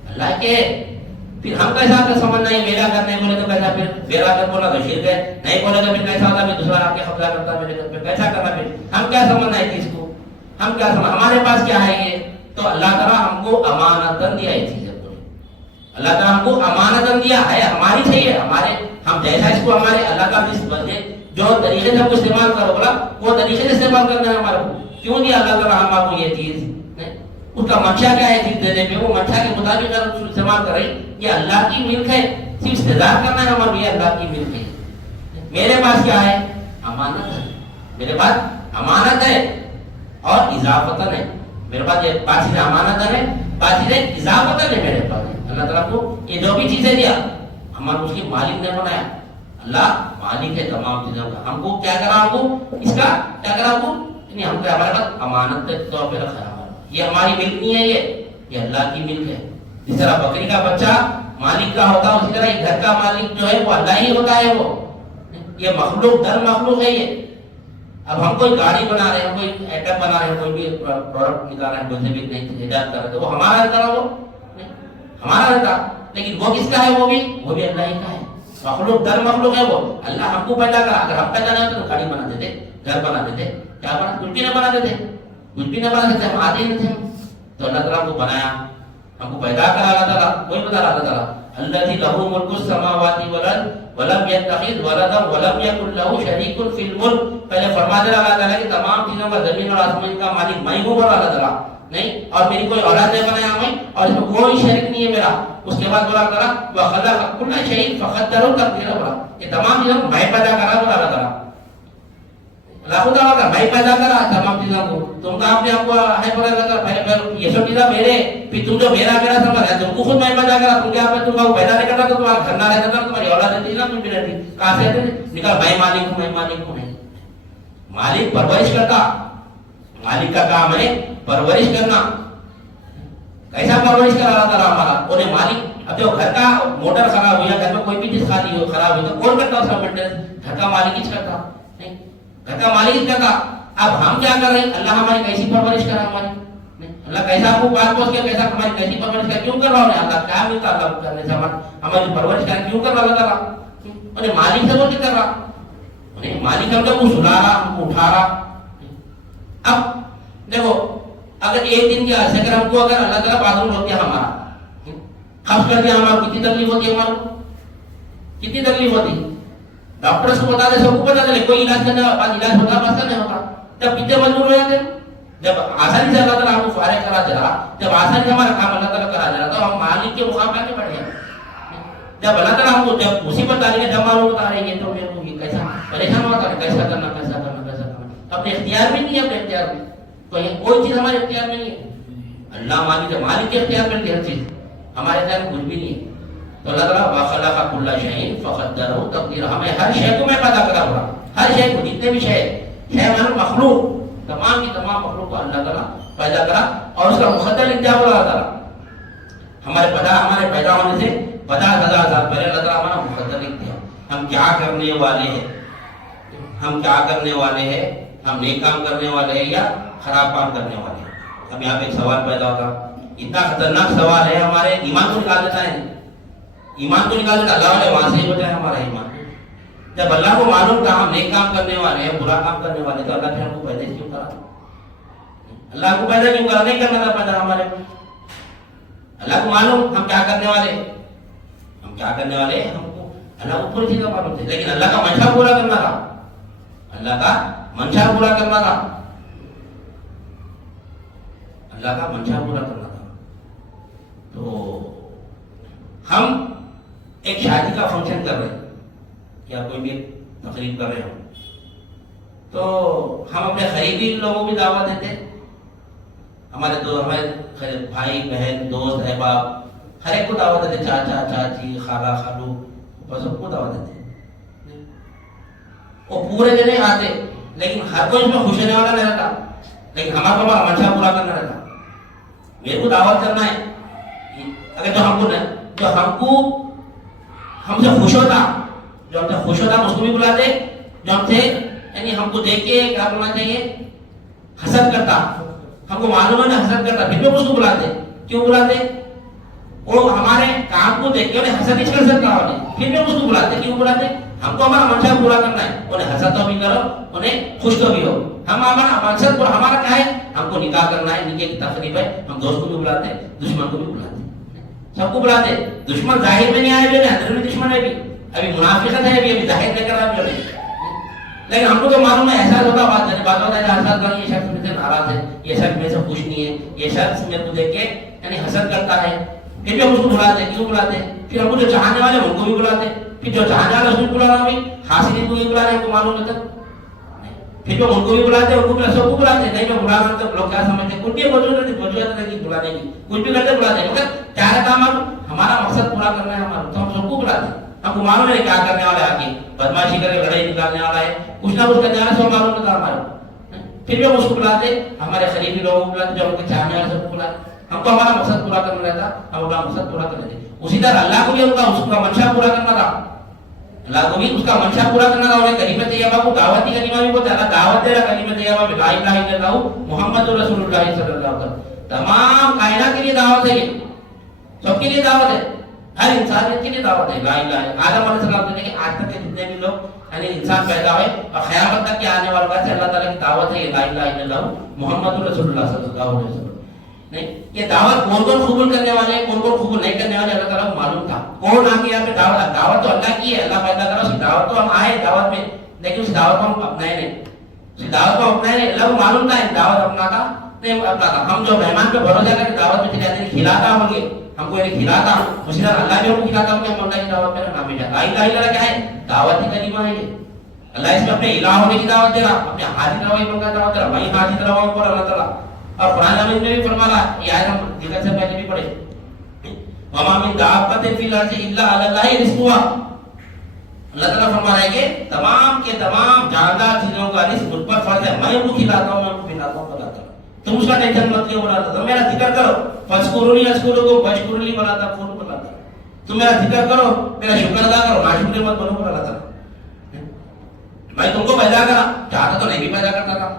اللہ کے، پھر ہم کیسا آپ سمجھنا ہے، میرا گھر نہیں بولے تو کیسا، پھر میرا گھر بولا تو شرک ہے، نہیں بولے تو پھر کیسا ہوتا، پھر دوسرا آپ کے قبضہ کرتا میرے گھر پہ، کیسا کرنا، پھر ہم کیا سمجھنا ہے چیز کو، ہم کیا سمجھنا، ہمارے پاس کیا ہے یہ، تو اللہ تعالیٰ ہم کو امانتاً دیا یہ چیزیں پوری، اللہ تعالیٰ ہم کو امانتاً دیا ہے، ہماری چاہیے، ہمارے ہم جیسا اس کو ہمارے اللہ کا جس بندے جو طریقے سے ہم کو استعمال کرو بولا وہ طریقے سے استعمال کرنا ہے، ہمارے کو کیوں دیا اللہ تعالیٰ ہم آپ کو یہ چیز، اس کا منشا کیا ہے چیز دینے پہ، وہ منشا کے مطابق اگر اس استعمال کریں، یہ اللہ کی ملک ہے، صرف استدار کرنا ہے ہمارا، یہ اللہ کی ملک ہے، میرے پاس کیا ہے، امانت ہے، میرے پاس امانت ہے اور اضافتن ہے، میرے پاس یہ پانچ چیزیں امانت ہے، پانچ چیزیں اضافتن ہے میرے پاس، اللہ تعالیٰ کو یہ جو بھی چیزیں دیا ہمارا اس کی مالک نے بنایا، اللہ مالک ہے تمام چیزوں کا، ہم کو کیا کرا، ہم کو اس کا کیا کرا، ہم کو نہیں، ہم کو ہمارے پاس امانت کے طور پہ رکھا ہے، یہ ہماری ملک نہیں ہے، یہ اللہ کی ملک ہے، جس طرح بکری کا بچہ مالک کا ہوتا ہے اسی طرح گھر کا مالک جو ہے وہ اللہ ہی ہوتا ہے، وہ یہ مخلوق در مخلوق ہے یہ، اب ہم کوئی گاڑی بنا رہے ہیں، کوئی ایٹم بنا رہے ہیں، کوئی بھی پروڈکٹ نکال رہے ہیں، کوئی سے بھی نہیں ایجاد کر رہے ہیں، تو وہ ہمارا رہتا، وہ ہمارا رہتا، لیکن وہ کس کا ہے، وہ بھی اللہ ہی کا ہے، مخلوق در مخلوق ہے، وہ اللہ ہم کو پیدا کرا، اگر ہم پیدا نہ ہوتے تو گاڑی بنا دیتے، گھر بنا دیتے، کیا بنا، کچھ بھی نہ بنا دیتے، کچھ بھی نہ بنا دیتے، ہم آتے ہی نہیں تھے، تو اللہ تعالیٰ کو بنایا، ہم کو پیدا کرا، اللہ تعالیٰ وہی بتا رہا اللہ تعالیٰ الذی لہ ملک السماوات والارض ولم یتخذ ولدا ولم یکن لہ شریک فی الملک، پہلے فرما دے رہا اللہ تعالیٰ کہ تمام چیزوں کا زمین اور آسمان کا مالک میں ہوں، بولا اللہ تعالیٰ نہیں، اور میری کوئی اولاد نہیں بنایا میں، اور اس میں کوئی شریک نہیں ہے میرا، اس کے بعد بولا تعالیٰ وخلق کل شیء فقدرہ تقدیرا، بولا یہ تمام چیزوں کو میں پیدا کرا، بولا اللہ تعالیٰ اللہ تعالیٰ کا میں پیدا کرا تمام چیزوں کو، تم کا آپ نے ہم کو ہے بولا اللہ تعالیٰ پہلے یہ سب چیزیں میرے، پھر تم جو میرا سمجھ ہے، تم کو خود میں پیدا کرا، تم کیا تم کو پیدا نہیں کرتا تو تمہارا گھر نہ رہتا تھا، تمہاری اولاد رہتی نا، تم بھی رہتی، کہاں سے نکل، میں مالک ہوں، میں مالک ہوں، نہیں، مالک پرورش کرتا، مالک کا کام ہے پرورش کرنا، کیسا پرورش کرا اللہ تعالیٰ ہمارا، انہیں مالک، اب جو گھر کا موٹر خراب ہوئی، گھر میں کوئی بھی چیز خالی ہو خراب ہوئی تو کون کرتا اس کا مینٹیننس، گھر کا مالک ہی کرتا، نہیں گھر کا مالک ہی کرتا، اب ہم کیا کر رہے ہیں، اللہ ہماری کیسی پرورش کرا، ہماری اللہ کیسا آپ کو پال پوس کے کیسا ہماری کیسی پرورش کر، کیوں کر رہا ہے اللہ، کیا ملتا اللہ کرنے سے ہماری پرورش کر، کیوں کر رہا اللہ تعالیٰ، انہیں مالک سے بول کے کر رہا، انہیں مالک ہم کو سلا رہا، ہم کو اٹھا رہا، اب دیکھو اگر ایک دن کے عرصے اگر ہم کو اگر اللہ تعالیٰ باتھ روم روک دیا ہمارا، خرچ کر دیا ہمارا، کتنی تکلیف ہوتی ہے، ہمارا کتنی تکلیف ہوتی، ڈاکٹر کو بتا دے، سب کو بتا دے، کوئی علاج کرنے علاج ہوتا بس کا نہیں ہوتا، جب کتنے مجبور ہو جاتے ہیں، جب آسانی سے اللہ تعالیٰ ہم کو فارغ کرا چلا، جب آسانی سے ہمارا کام اللہ تعالیٰ کرا چلا تو ہم مالک کے مقام پہ بڑھ گئے، جب اللہ تعالیٰ ہم کو جب مصیبت آ رہی ہے، جب معلوم بتا رہے ہیں تو میرے کو یہ کیسا پریشان ہوتا ہے، کیسا کرنا کیسا کرنا کیسا کرنا، اپنے اختیار میں نہیں ہے، اپنے اختیار میں تو یہ کوئی چیز ہمارے اختیار میں نہیں ہے، اللہ مالک ہے، مالک کے اختیار میں ہر چیز، ہمارے اختیار میں کچھ بھی نہیں ہے، تو اللہ تعالیٰ وخلق کل شیء فقدرہ تقدیرا، ہمیں ہر شے کو میں پیدا کرا ہوا، ہر شے کو، جتنے بھی شے ہے مانو مخلوق، تمام کی تمام مخلوق کو اللہ تعالیٰ پیدا کرا اور اس کا مقدر انتہا بولا اللہ تعالیٰ. ہمارے پیدا ہونے سے 50,000 سال پہلے اللہ تعالیٰ ہمارا مقدر لکھ دیا. ہم کیا کرنے والے ہیں، ہم نیک کام کرنے والے ہیں یا خراب کام کرنے والے ہیں. اب یہاں پہ ایک سوال پیدا ہوتا، اتنا خطرناک سوال ہے، ہمارے ایمان کو نکال دیتا ہے. ایمان کو نکال دیتا، اللہ والے وہاں سے ہی بچا ہے ہمارا ایمان. جب اللہ کو معلوم تھا ہم نیک کام کرنے والے ہیں، برا کام کرنے والے، تو اللہ نے ہم کو پیدا کیوں کرا؟ اللہ کو پیدا کیوں کرا؟ نہیں کرنا تھا پیدا ہمارے. اللہ کو معلوم ہم کیا کرنے والے ہیں، ہم کو اللہ کو پوری چیزیں معلوم تھی، لیکن اللہ کا منشا پورا کرنا تھا. اللہ کا منشا پورا کرنا تھا. تو ہم ایک شادی کا فنکشن کر رہے ہیں یا کوئی بھی تقریب کر رہے ہوں تو ہم اپنے قریبی لوگوں بھی دعوت دیتے. ہمارے بھائی بہن دوست احباب ہر ایک کو دعوت دیتے، چاچا چاچی خالہ خالو سب کو دعوت دیتے. وہ پورے دن آتے لیکن ہر کوئی اس میں خوش ہونے والا نہیں رہتا، لیکن ہمارا منشا پورا کرنا رہتا. میرے کو دعوت کرنا ہے، اگر جو ہم سے خوش ہوتا ہم اس کو بھی بلاتے. جو ہم سے یعنی ہم کو دیکھ کے کیا بولنا چاہیے، حسد کرتا، ہم کو معلوم ہے حسد کرتا، پھر بھی اس کو بلاتے. کیوں بلاتے؟ وہ ہمارے کام کو دیکھ کے انہیں حسد نہیں کر سکتا، پھر بھی اس کو بلاتے. کیوں بلاتے؟ ہم کو ہمارا منشا پورا کرنا ہے. انہیں حسد تو بھی کرو، انہیں خوش تو بھی ہو. ہمارا مقصد ہمارا کیا ہے؟ ہم کو نکاح کرنا ہے، نکاح کی تقریب ہے. ہم دوست کو بھی بلاتے ہیں، دشمن کو بھی بلاتے، سب کو بلاتے. دشمن ظاہر میں نہیں آئے ہوئے، اندر میں دشمن ہے بھی، ابھی منافقت ہے ابھی ظاہر نہیں کر رہا ابھی. لیکن ہم کو تو معلوم ہے، احساس ہوتا بات ہوتا ہے، احساس کر یہ شخص میرے سے ناراض ہے، یہ شخص میرے سے خوش نہیں ہے، یہ شخص میرے کو دیکھ کے یعنی حسد کرتا ہے. پھر بھی ہم اس کو بلاتے. کیوں بلاتے؟ پھر ہم کو جو چاہنے والے ان کو بھی بلاتے. پھر جو چاہنے والے اس کو بلانا بھی، حاصل کو بھی بلانا ہے، کو معلوم ہے. پھر جو ان کو بھی بلاتے، ان کو بھی سب کو بلاتے. نہیں میں بلانا تو لوگ کیا سمجھتے، کچھ بھی وجوہات نہیں بلانے کی، کچھ بھی کرتے بلاتے. مگر کیا ہے کام؟ ہمارا مقصد پورا کرنا ہے ہمارا، تو ہم سب کو بلاتے. ہم کو معلوم ہے کیا کرنے والا ہے، آگے بدماشی کر کے لڑائی نکالنے والا ہے، کچھ نہ کچھ کرنے والا ہے، سب معلوم ہوتا ہمارا. پھر بھی ہم اس کو بلاتے، ہمارے قریبی لوگوں کو بلاتے، جو ہم کو چاہنے والے سب کو بلاتے. ہم کو ہمارا مقصد پورا کرنا رہتا، ہم اپنا مقصد پورا کر لیتے. اسی طرح اللہ کو بھی اس کا منشا پورا کرنا تھا. اللہ کو بھی اس کا منشا پورا کرنا تھا. انہیں کلمہ طیبہ کو دعوتی کلمہ بھی بولتے. اللہ دعوت دے رہا کلمہ طیبہ میں، لا الہ الا اللہ محمد رسول اللہ صلی اللہ علیہ وسلم. تمام کائنات کے لیے دعوت ہے، سب کے لیے دعوت ہے، ہر انسانیت کے لیے دعوت ہے. لا الہ آدم علیہ السلام سے آج تک کے جتنے بھی لوگ یعنی انسان پیدا ہوئے اور قیامت تک کے آنے والوں کا اللہ تعالیٰ کی دعوت ہے، یہ لا الہ الا اللہ محمد رسول اللہ صلی اللہ علیہ وسلم. نہیں، یہ دعوت کون قبول کرنے والے ہیں، کون قبول نہیں کرنے والے، اللہ تعالیٰ کو معلوم تھا. کون آ کے یہاں پہ دعوت تو اللہ کی ہے، اللہ پیدا کرا، اس دعوت تو ہم آئے دعوت میں، لیکن اس دعوت کو ہم اپنائے نہیں. اس دعوت کو اپنائے نہیں، اللہ کو معلوم تھا دعوت اپنا تھا نہیں اپنا تھا. ہم جو مہمان پہ بھروسہ کر کے دعوت میں چلے جاتے کھلاتا ہوں گے، ہم کو یہ کھلاتا، اسی طرح اللہ بھی ہم کو کھلاتا ہوں گے. ہم اللہ کی دعوت میں نام جاتا. لا الہ الا کیا ہے؟ دعوت ہی کلمہ ہے. یہ اللہ اس میں اپنے الہ ہونے کی دعوت دے رہا، اپنے حاجی روائی بن کا دعوت دے رہا. وہی حاجی روائی پر اللہ تعالیٰ اور قرآن مجید میں بھی فرمایا، یہ آیت ہم ذکر سے پہلے بھی پڑھے، وما من دابۃ فی الارض الا علی اللہ رزقها. اللہ تعالیٰ فرما رہا ہے کہ تمام کے تمام جاندار چیزوں کا رزق مجھ پر فرض ہے، میں ان کو کھلاتا ہوں، میں ان کو پلاتا ہوں. اللہ تعالیٰ تم اس کا ٹینشن مت لیو. بولا تھا میرا ذکر کرو، فذکرونی اذکرکم واشکروا لی ولا تکفرون. بولا تھا تم میرا ذکر کرو، میرا شکر ادا کرو، ناشکر مت بنو. بولا تھا میں تم کو پیدا کرا، چاہتا تو نہیں بھی پیدا کرتا تھا،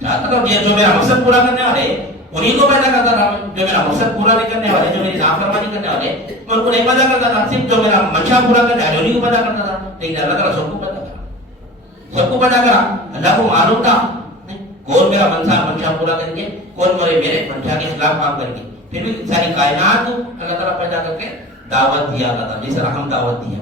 چاہتا تھا جو میرا مقصد پورا کرنے والے انہیں کو پیدا کرتا تھا. جو میرا مقصد پورا نہیں کرنے والے، جو میری نافرمانی کرنے والے، میں ان کو نہیں پیدا کرتا تھا. صرف جو میرا منشا پورا کرنے والے انہیں کو پیدا کرتا تھا. لیکن اللہ تعالیٰ سب کو پیدا کرا، سب کو پیدا کرا. اللہ کو معلوم تھا کون میرا منشا پورا کریں گے، کون میرے منشا کے خلاف کام کریں گے. پھر بھی ساری کائنات کو اللہ تعالیٰ پیدا کر کے دعوت دیا تھا. جس طرح ہم دعوت دیا،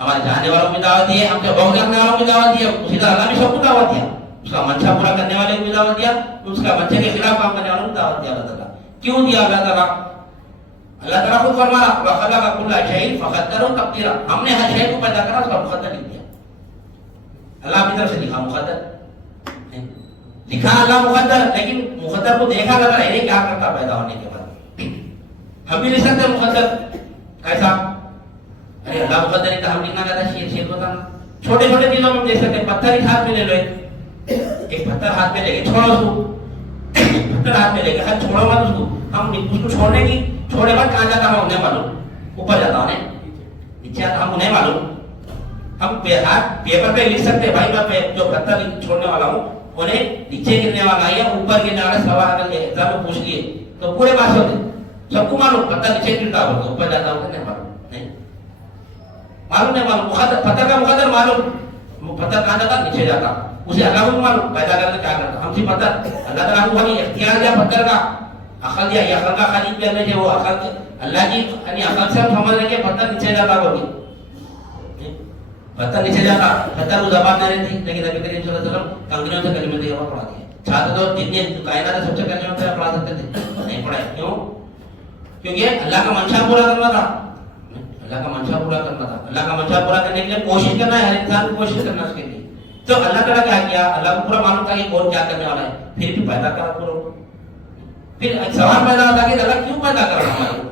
ہمارے جانے والوں کو دعوت دی، ہم سے بہت کرنے والوں کو دعوت دیا، اسی طرح اللہ نے سب کو دعوت دیا. اس کا منشا پورا کرنے والے کو بھی دعوت دیا، اس کا منشا کے خلاف کام کرنے والوں کو دعوت دیا. اللہ تعالیٰ کیوں دیا؟ اللہ تعالیٰ خود فرما رہا وَخَلَقَ كُلَّ شَيْءٍ فَقَدَّرَهُ تَقْدِيرًا. ہم نے ہر شے کو پیدا کرا، اس کا مقدر لکھ دیا. اللہ کی طرف سے لکھا مقدر، لکھا اللہ مقدر، لیکن مقدر کو دیکھا لگا رہے کیا کرتا پیدا ہونے کے بعد. ہم بھی لکھ سکتے مقدر کیسا؟ ارے اللہ مقدر نہیں تھا، ہم لکھنا چاہتا شیر ہوتا نا. چھوٹے چھوٹے چیزوں میں دیکھ سکتے، پتھر ہی ہاتھ میں لے لو، ایک پتھر ہاتھ میں لے کے چھوڑو اس کو، پتھر ہاتھ میں لے کے چھوڑو مت اس کو، ہم اس کو چھوڑنے کی چھوڑے بعد کہاں جاتا ہم انہیں معلوم، اوپر جاتا انہیں نیچے آتا ہم انہیں معلوم. ہم ہاتھ پیپر پہ لکھ سکتے بھائی میں جو پتھر چھوڑنے والا ہوں انہیں نیچے گرنے والا ہے یا اوپر گرنے والا سوال اگر ایگزام میں پوچھ لیے تو پورے پاس ہوتے سب کو معلوم پتھر نیچے گرتا ہوگا اوپر جاتا ہوگا نہیں معلوم نہیں معلوم پتھر کا مقدر معلوم، پتھر کہاں جاتا نیچے جاتا، اسے اللہ کو معلوم پیدا کرنے کیا کرتا. ہم سے پتھر اللہ تعالیٰ کو ہمیں اختیار دیا پتھر کا، عقل دیا، یہ عقل کا خالق بھی ہمیں جو وہ عقل اللہ کی یعنی عقل سے ہم سمجھ رہے کہ پتھر نیچے جاتا بولے، پتھر نیچے جاتا، پتھر کو زبان نہیں رہتی، لیکن نبی کریم صلی اللہ علیہ وسلم کنگریوں سے کلمہ طیبہ پڑھا دیا. چاہتے تو جتنے کائنات سب سے کلمہ طیبہ پڑھا سکتے تھے، نہیں پڑھائے. کیوں؟ کیونکہ اللہ کا منشا پورا کرنا تھا، اللہ کا منشا پورا کرنا تھا. اللہ کا منشا پورا کرنے کے لیے کوشش کرنا ہے، ہر انسان کو کوشش کرنا اس کے لیے. تو اللہ تعالیٰ کیا کیا، اللہ کو پورا معلوم تھا کہ کون کیا کرنے والا ہے، پھر بھی پیدا کرا پورا. پھر ایک سوال پیدا ہوتا کہ اللہ کیوں پیدا کر رہا ہمارے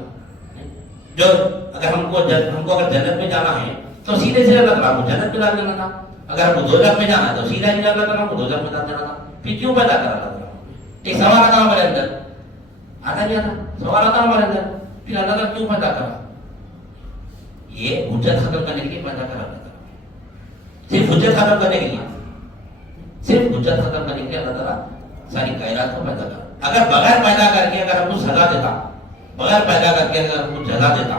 جو اگر ہم کو اگر جنت میں جانا ہے تو سیدھے سے اللہ تعالیٰ کو جنت میں ڈال دینا تھا، اگر ہم کو دوزخ میں جانا ہے تو سیدھا ہی اللہ تعالیٰ کو دوزخ میں ڈال دینا تھا. پھر کیوں پیدا کرا اللہ تعالیٰ؟ ایک سوال آتا ہمارے اندر، آتا نہیں آتا سوال آتا ہمارے اندر، پھر اللہ تعالیٰ کیوں پیدا کرا؟ یہ حجت ختم کرنے کے لیے پیدا کرا اللہ تعالیٰ، صرف حجت ختم کرنے کے لیے، صرف حجت ختم کرنے کے لیے اللہ تعالیٰ ساری کائنات کو پیدا کرا. اگر بغیر پیدا کر کے اگر ہم کو سزا دیتا، بغیر پیدا کر کے اگر ہم کو جزا دیتا،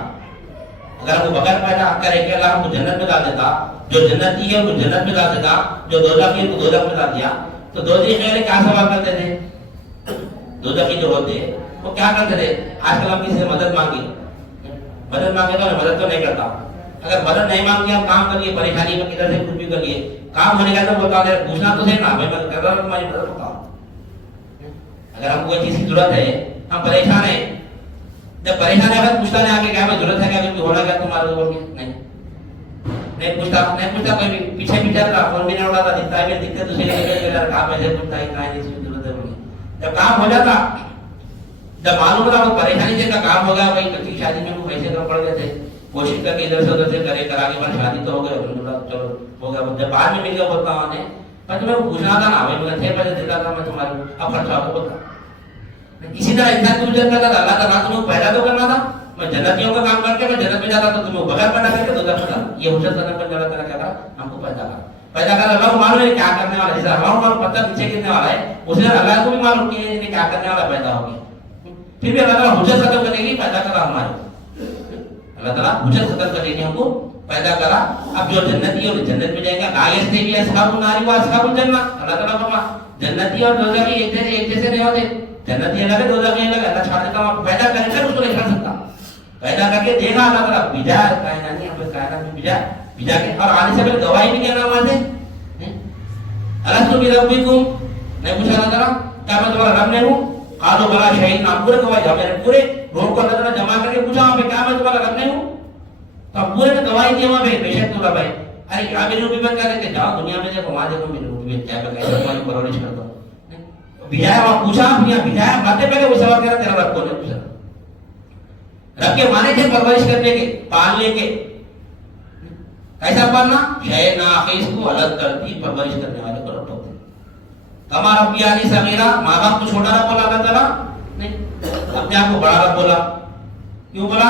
اگر ہم کو بغیر پیدا کرے کہ اللہ ہم کو جنت میں ڈال دیتا، جو جنتی ہے وہ جنت میں ڈال دیتا، جو دوزخی ہے وہ دوزخ میں ڈال دیا، تو دوزخی خیر کیا سوال کرتے تھے؟ دوزخی جو ہوتے وہ کیا کرتے تھے؟ آج کل ہم کسی سے مدد مانگی، مدد مانگے تو مدد تو نہیں کرتا. اگر مدد نہیں مانگی ہم کام کر لیے، پریشانی میں کدھر سے کچھ بھی کر لیے، کام ہونے کا تو بتا دے، پوچھنا تو صحیح نا بھائی میں کر رہا ہوں تمہاری مدد بتاؤ. اگر ہم کو کوئی چیز کی ضرورت ہے، ہم پریشان ہیں، جب پریشان ہے پوچھتا نہیں آگے کیا ہمیں ضرورت ہے کیا ہونا کیا تمہارے بول کے نہیں پوچھتا کوئی بھی پیچھے پیچھے رہا، فون بھی نہیں اٹھاتا، دکھتا ہے دکھتے دوسرے کام ایسے پوچھتا ہے کہاں اس کی ضرورت ہے بول کے. جب کام ہو جاتا، جب معلوم ہوتا وہ پریشانی سے کا کام ہو گیا، بھائی کسی شادی میں پیسے کم پڑ گئے تھے، کوشش کر کے ادھر سے ادھر سے کرے کرا کے بعد شادی تو ہو گیا، چلو ہو گیا. جب بعد میں مل گیا بولتا ہوں نے پر میں پوچھنا تھا نا بھائی میں تھے پیسے دیتا تھا میں تمہارے اب خرچہ کو بولتا. اسی طرح انسان کو جنت کرتا تھا، اللہ تعالیٰ تمہیں پیدا تو کرنا تھا، میں جنتیوں کا کام کر کے میں جنت میں جاتا تو تمہیں بغیر پیدا کر کے دوزخ میں ڈالا. یہ حجت کرنے پر اللہ تعالیٰ کیا تھا ہم کو پیدا کر اللہ کو معلوم ہے کیا کرنے والا ہے. جیسے ہمارا معلوم پتھر نیچے گرنے والا ہے، اسے اللہ کو بھی معلوم کہ یہ کیا کرنے والا پیدا ہو گیا. پھر بھی اللہ تعالیٰ حجت ختم کرنے کے لیے پیدا کرا ہمارے، اللہ تعالیٰ حجت ختم کرنے کے لیے ہم کو پیدا کرا. اب جو جنتی ہے وہ جنت میں جائے گا، لا یستوی اصحاب النار و اصحاب الجنہ. اللہ تعالیٰ فرما جنتی اور دوزخی ایک جیسے نہیں ہوتے، جنتی الگ ہے دوزخی الگ ہے. اللہ چھاڑ دیتا ہوں پیدا کرے کر اس کو نہیں کر سکتا، پیدا کر کے دیکھا اللہ تعالیٰ بھیجا کائنات میں، کائنات میں بھیجا کے اور آنے سے پہلے گواہی بھی دینا وہاں سے. الستو بربکم نہیں پوچھا اللہ تعالیٰ کیا میں تمہارا رب نہیں ہوں؟ قالوا بلا شہیدنا، پورے گواہی جا میرے پورے روح کو اللہ تعالیٰ جمع کر کے پوچھا وہاں پہ کیا میں تمہارا رب نہیں ہوں؟ تو ہم پورے نے گواہی دی وہاں پہ بے شک تو رب ہے. ارے کیا میری روبیت کیا کہتے جاؤ دنیا میں دیکھو وہاں دیکھو میری روبیت کیا میں کیسے تمہاری پرورش کرتا ہوں. بھیجایا وہاں پوچھا بھیجایا باتیں پہلے وہ سوال کرا تیرا رب کو نہیں پوچھا. رب کے معنی تھے پرورش کرنے کے، پالنے کے. کیسا پالنا؟ شے ناقص کو الگ کرتی پرورش کرنے والے کو رب ہوتے. ہمارا ربیانی صغیرہ ماں باپ کو چھوٹا رب بولا اللہ تعالیٰ نہیں، اپنے آپ کو بڑا رب بولا. کیوں بولا؟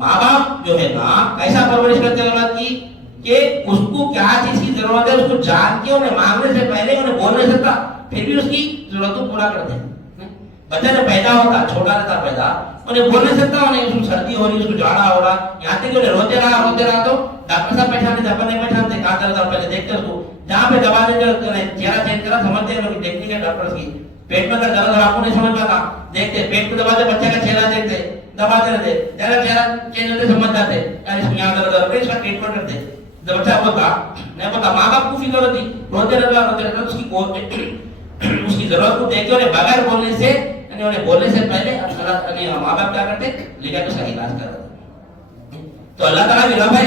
ماں باپ جو ہے نا کیسا پرورش کرتے ہیں اولاد کی کہ اس کو کیا چیز کی ضرورت ہے اس کو جان کے انہیں مانگنے سے پہلے انہیں بول نہیں سکتا، پھر بھی اس کی ضرورت کو پورا کرتے ہیں. بچہ جب پیدا ہوتا چھوٹا رہتا پیدا انہیں بول نہیں سکتا، انہیں اس کو سردی ہو رہی اس کو جاڑا ہو رہا، یہاں تک کہ انہیں روتے رہا تو ڈاکٹر صاحب پہچانتے جب نہیں پہچانتے کہاں درد ہے پہلے دیکھتے اس کو جہاں پہ دبا دیں چہرہ چینج کرا سمجھتے ہیں لوگ ٹیکنیک ہے ڈاکٹر کی. پیٹ میں اگر درد ہو آپ کو نہیں سمجھ پاتا دیکھتے پیٹ میں دباتے بچے کا چہرہ دیکھتے دباتے رہتے چہرہ چینج ہوتے سمجھ جاتے یار اس کو یہاں درد ہو اس کا ٹریٹمنٹ کرتے. جب بچہ بولتا نہیں پتا ماں باپ کو فکر ہوتی روتے رہتا اس کی ضرورت کو دیکھ کے انہیں بغیر بولنے سے انہیں بولنے سے پہلے ماں باپ کیا کرتے لے کر اس کا علاج کر رہے. تو اللہ تعالیٰ بھی رب ہے،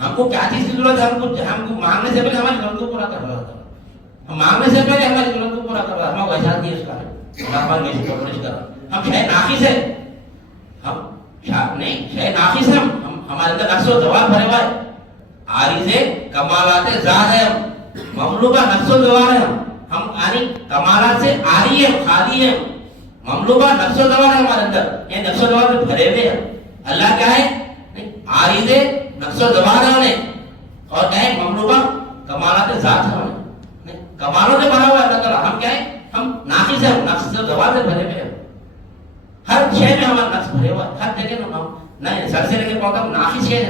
ہم کو کیا چیز کی ضرورت ہے ہم کو مانگنے سے پہلے ہماری ضرورت کو پورا کر رہا تھا. ہم مانگنے سے پہلے ہماری ضرورت کو پورا کر رہا ہے. ہم ویسا نہیں اس کا ہم شے ناقص ہے، ہم نہیں شے ناقص ہے. ہمارے اندر نقص و زوال بھرے ہوا ہے، عارض کمالات ذات ہے، مملوکہ نقص و زوال ہے. ہم یعنی کمالات سے عاری ہے، خالی ہے، مملوبہ نفس و زبان ہے ہمارے اندر، یہ نفس و زبان سے بھرے ہوئے ہیں. اللہ کیا ہے؟ عارض نفس و زبان ہے انہیں، اور کیا ہے؟ مملوبہ کمالات ذات ہے انہیں، کمالوں سے بھرا ہوا ہے اللہ تعالیٰ. ہم کیا ہے؟ ہم ناقص ہیں، نفس و زبان سے بھرے ہوئے ہیں. ہر شے میں ہمارا نفس بھرے ہوا ہے، ہر جگہ میں ہم نہیں سر سے لے کے پاؤں تک ناقص ہے.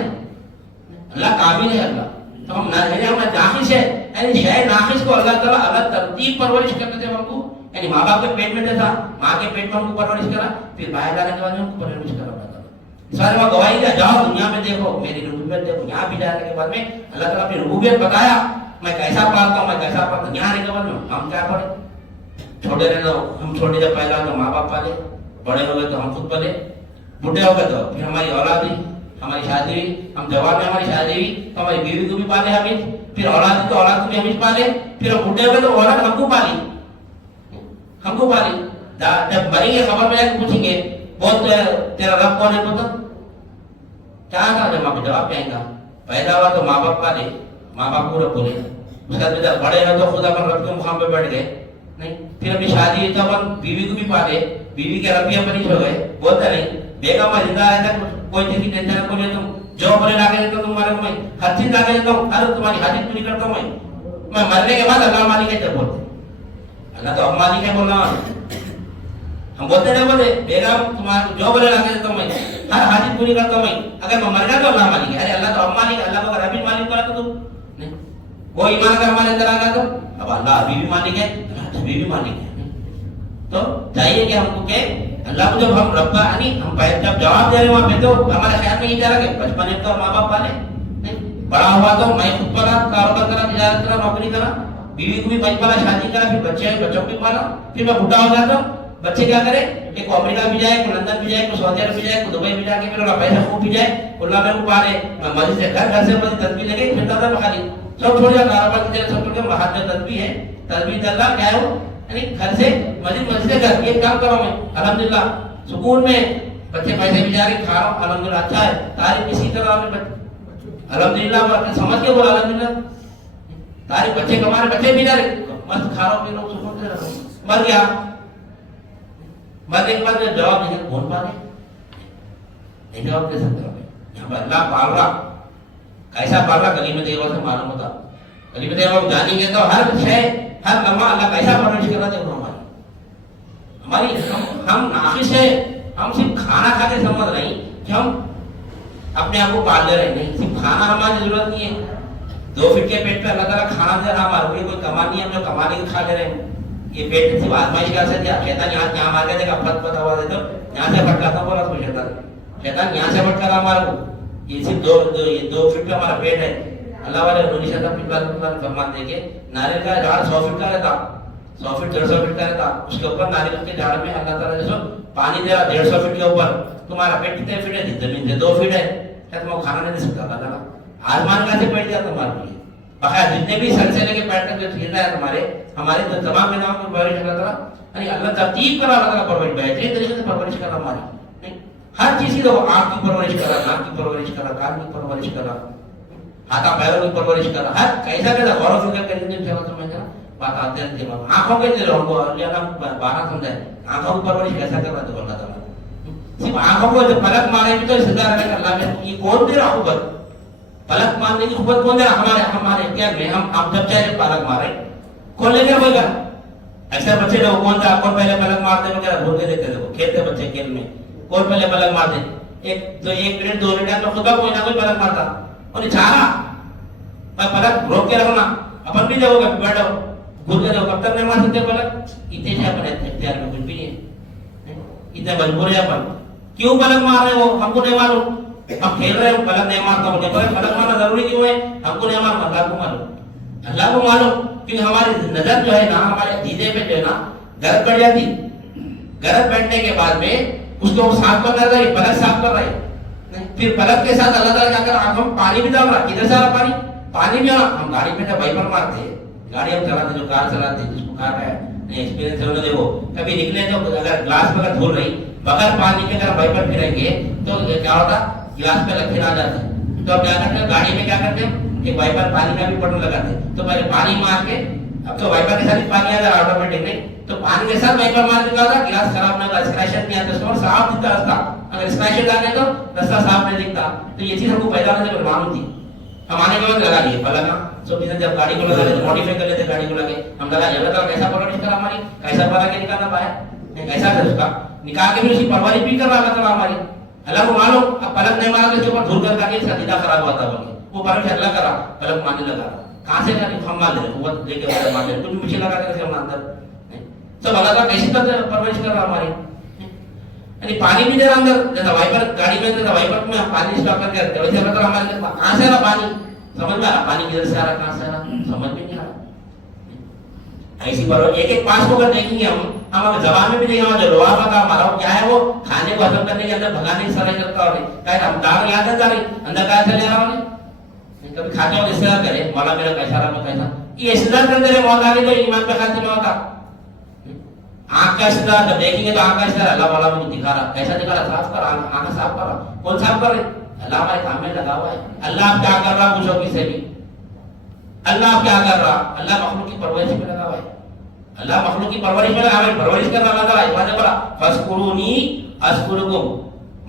اللہ کامل ہے، اللہ تو ہم ناقص ہے، یعنی شے ناقص کو اللہ تعالیٰ الگ ترتیب پرورش کرتے تھے ہم کو. یعنی ماں باپ کے پیٹ میں تھا، ماں کے پیٹ میں ہم کو پرورش کرا، پھر باہر جانے کے بعد ہم کو پرورش کرا. اس بارے میں گواہی دیا، جاؤ دنیا میں دیکھو میری ربوبیت دیکھو. یہاں بھی جانے کے بعد میں اللہ تعالیٰ اپنی ربوبیت بتایا، میں کیسا پالتا ہوں، میں کیسا پالتا ہوں. یہاں آنے کے بعد میں ہم کیا پڑھے؟ چھوٹے رہے تو ہم چھوٹے جب پیدا تو ماں باپ پالے، بڑے ہو گئے تو ہم خود پلے، بوڑھے ہو گئے تو پھر ہماری اولاد ہوئی، ہماری شادی ہوئی، ہم جوان میں ہماری شادی ہوئی تو ہماری بیوی کو بھی پالے ہم، پھر اولاد تو اولاد کو بھی ہم پالے، پھر ہم بوڑھے ہو گئے تو اولاد ہم کو پالی، ہم کو پالی. جب مریں گے خبر میں جا کے پوچھیں گے بہت تیرا رب کون ہے پتہ کیا تھا؟ جب ماں کو جواب کہیں گا پیدا ہوا تو ماں باپ پالے، ماں باپ کو رب بولے. اس کے بعد جب بڑے ہیں تو خدا اپن رب کے مقام پہ بیٹھ گئے نہیں. پھر ابھی شادی ہوئی تو اپن بیوی کو بھی پالے، بیوی کے رب بھی اپن ہو گئے. بولتا نہیں بیگم میں زندہ رہتا کوئی چیز کی ٹینشن کو نہیں، تم جو بولے لا کے دیتا ہوں تمہارے کو، میں ہر چیز لا کے دیتا ہوں، ہر تمہاری حاجت پوری کرتا ہوں. میں مرنے کے بعد اللہ مالک ہے جب بولتے اللہ تو ہم مالک ہے بول رہا ہوں. ہم بولتے نہیں بولے بیگم تمہارے جو بولے لا کے دیتا ہوں، میں ہر حاجت پوری کرتا ہوں. میں اگر میں مر گیا تو اللہ مالک ہے. ارے اللہ تو ہم مالک ہے، اللہ کو اگر ابھی مالک کرا تو تم نہیں. وہ ایمان اگر ہمارے اندر آ گیا تو اب اللہ ابھی بھی مالک ہے، ابھی بھی مالک ہے. تو چاہیے کہ ہم کو کہ اللہ کو جب ہم رب یعنی ہم جب جواب دے رہے وہاں پہ تو ہمارے خیال میں یہ چلا کہ بچپن میں تو ماں باپ پالے نہیں، بڑا ہوا تو میں خود پالا، کاروبار کرا، تجارت کرا، نوکری کرا، بیوی کو بھی پالا، شادی کرا، پھر بچوں کو بھی پالا. پھر میں بوڑھا ہو جاتا ہوں، بچے کیا کرے کہ کو امریکہ بھی جائے، کو لندن بھی جائے، کو سعودی عرب بھی جائے، کو دبئی بھی جا کے پھر پیسہ خوب بھی جائے، اللہ میرے کو پالے. میں مسجد سے گھر سے مسجد تسبیح لگے پھرتا تھا خالی، سب چھوڑ دیا کاروبار تجارت سب چھوڑ کے ہاتھ میں تسبیح ہے، تسبیح اللہ کیا ہے وہ یعنی گھر سے مسجد سے گھر یہ کام کرا میں الحمدللہ سکون میں. بچے پیسے بھی جا کے کھا رہا ہوں الحمدللہ، اچھا ہے. تعریف اسی طرح میں الحمدللہ سمجھ کے بولا الحمدللہ. تعریف بچے کما رہے، بچے بھی جا رہے مست کھا رہا ہوں، پھر لوگ سکون سے رہا ہوں. مر گیا، مرنے کے بعد میں جواب دے کون پالے نہیں جواب دے سکتا. یہاں پر اللہ پال رہا، کیسا پال رہا کلمہ طیبہ سے معلوم ہوتا. کلمہ طیبہ کو جانیں گے تو ہر شے ہر لمحہ اللہ کیسا پرورش کر رہا ہے. ہماری ہم ناقص ہے. ہم صرف کھانا کھا کے سمجھ رہے ہیں کہ ہم اپنے آپ کو پال لے رہے نہیں. صرف کھانا ہماری ضرورت نہیں ہے. 2 فٹ کے پیٹ پہ اللہ تعالیٰ کھانا دے رہا، ہمارے کوئی کمال نہیں ہے، ہم جو کمانے کے کھا لے رہے ہیں. یہ پیٹ صرف آزمائش کا اثر دیا. شیطان یہاں مار کے دیکھا پھٹ پتا ہوا دے تو یہاں سے پھٹکاتا بولا تو شیطان یہاں سے پھٹکا رہا ہمارے کو. یہ صرف 2 فٹ پہ ہمارا پیٹ ہے. اللہ والے انہوں نے فرمان دے کے ناریل کا جھاڑ 100 فٹ کا رہتا، 100 فٹ 150 فٹ کا رہتا. اس کے اوپر ناریل کے جھاڑ میں اللہ تعالیٰ جیسو پانی دے رہا 150 فٹ کے اوپر. تمہارا پیٹ کتنے فٹ ہے؟ زمین سے 2 فٹ ہے. کیا تم کو کھانا نہیں دے سکتا اللہ تعالیٰ؟ آسمان کا سے پیٹ دیا تمہارے لیے. بقایا جتنے بھی سر سے لے کے پیٹ تک جو چیزیں ہیں ہمارے جو تمام کے نام کی پرورش اللہ تعالیٰ یعنی اللہ ترتیب کرا، اللہ تعالیٰ پرورش بہترین طریقے سے پرورش کرا ہماری. ہر چیز کی تو آنکھ کی پرورش کرا، ناک کی پرورش کرا، کان کی پرورش کرا، ہاتھا پیروں کی پرورش کرا. ہر کیسا کیسا غور و فکر کریں گے سمجھ رہا بات آتے ہیں دماغ. آنکھوں کے دل ہم کو اللہ 12 سمجھائے آنکھوں کی پرورش کیسا کر رہا ہے اللہ تعالیٰ. صرف آنکھوں کو جب پلک مارے بھی تو سزا رہے اللہ میں یہ کون دے رہا قوت؟ پلک مارنے کی قوت کون دے رہا؟ ہمارے اختیار میں. ہم جب چاہے پلک مارے کون لے کر ہوگا؟ اکثر بچے لوگ کون تھا کون پہلے پلک مارتے وغیرہ بھول کے دیکھتے تھے. کھیلتے بچے کھیل میں کون پہلے پلک مارتے؟ 1 منٹ 2 منٹ میں خدا کوئی نہ کوئی پلک مارتا. اور چاہا میں پلک روک کے رکھنا اپن بھی جاؤ گا بیٹھو گھر کے جاؤ کب تک نہیں مار سکتے پلک. اتنے سے اپنے اختیار میں کچھ بھی نہیں ہے. اتنے مجبور ہے اپن. کیوں پلک مار رہے ہو ہم کو نہیں معلوم. ہم کھیل رہے ہیں پلک نہیں مارتا ہوں پلک مارنا ضروری کیوں ہے ہم کو نہیں معلوم. اللہ کو معلوم. اللہ کو معلوم کیونکہ ہماری نظر جو ہے نا ہمارے عقیدے پہ جو ہے نا غلط پڑ جاتی. غلط بیٹھنے کے بعد میں اس کو صاف کر رہے پلک صاف کر رہے پھر پلک کے ساتھ اللہ تعالیٰ کیا کر رہا ہم پانی بھی ڈال رہا. کدھر سے آ رہا پانی بھی آ رہا. ہم گاڑی میں جب وائپر مارتے ہیں گاڑی ہم چلاتے جو کار چلاتے ہیں جس کو کار ہے ایکسپیرینس ہے انہیں دیکھو کبھی نکلے تو اگر گلاس پہ اگر دھول رہی بغیر پانی کے اگر وائپر پھریں گے تو کیا ہوتا گلاس پہ لکھے آ جاتے ہیں. تو اب کیا کرتے ہیں گاڑی میں کیا کرتے ہیں کہ وائپر پانی میں بھی پڑنے لگاتے ہیں. تو پہلے پانی مار کے اب تو وائپر کے ساتھ ہی پانی آ جا رہا آٹومیٹک نہیں، تو پانی کے ساتھ وائپر مار دیتا تھا، گلاس خراب نہ ہوگا، اسکریشن نہیں آتا، اس صاف دکھتا رستہ، اگر اسکریشن ڈالے تو رستہ صاف نہیں دکھتا. تو یہ چیز ہم کو پیدا ہونے سے معلوم تھی. ہم آنے کے بعد لگا لیے پلک سب چیزیں، جب گاڑی کو لگا لیتے ماڈیفائی کر لیتے گاڑی کو لگے، ہم لگا لیا اللہ کیسا پرورش کرا ہماری، کیسا پلا کے نکالنا پایا، کیسا ہے اس کا نکال کے بھی اس کی پرورش بھی کر رہا اللہ تعالیٰ ہماری. اللہ کو معلوم اب پلک نہیں مارا تو اس کے اوپر دھول کر کے اس کا دیدہ خراب ہوا تھا بول کے وہ پرورش اللہ کرا، پلک مارنے لگا کہاں سے ہم مان لے قوت دے کے مار لے، کچھ پیچھے لگا کے ہم اندر سب اللہ تعالیٰ کیسی طرح پرورش کر رہا ہماری. یعنی پانی بھی دے رہا اندر، جیسا وائپر گاڑی میں جیسا وائپر میں پانی اسٹاک کر کے رکھتے ویسے اللہ تعالیٰ ہمارے کہاں سے آ رہا پانی، سمجھ میں آ رہا پانی کدھر سے آ رہا کہاں سے آ رہا سمجھ میں نہیں آ رہا. ایسی بار ایک ایک پانچ کو اگر دیکھیں گے ہم اگر زبان میں بھی دیکھیں گے جو لوہا کا ہمارا کیا ہے وہ کھانے کو ہضم کرنے کے اندر بھگانے کی سرائی کرتا ہے، ہم دار یاد ہے جاری اندر کہاں سے لے رہا ہوں کبھی کھاتے وقت استعمال کرے مولا میرا کیسا رہا میں کیسا، یہ استعمال کرتے رہے موت آگے تو ایمان پہ خاتے میں ہوتا. آنکھ کا استعمال جب دیکھیں گے تو آنکھ کا استعمال اللہ مولا میں دکھا رہا، کیسا دکھا رہا صاف کر آنکھ صاف کر رہا، کون صاف کر رہے اللہ ہمارے کام میں لگا ہوا ہے. اللہ آپ کیا کر رہا پوچھو کسی بھی، اللہ آپ کیا کر رہا، اللہ مخلوق کی پرورش میں لگا ہوا ہے، اللہ مخلوق کی پرورش میں لگا ہوا ہے، پرورش کرنا اللہ تعالیٰ عبادت بڑا فذکرونی اذکرکم،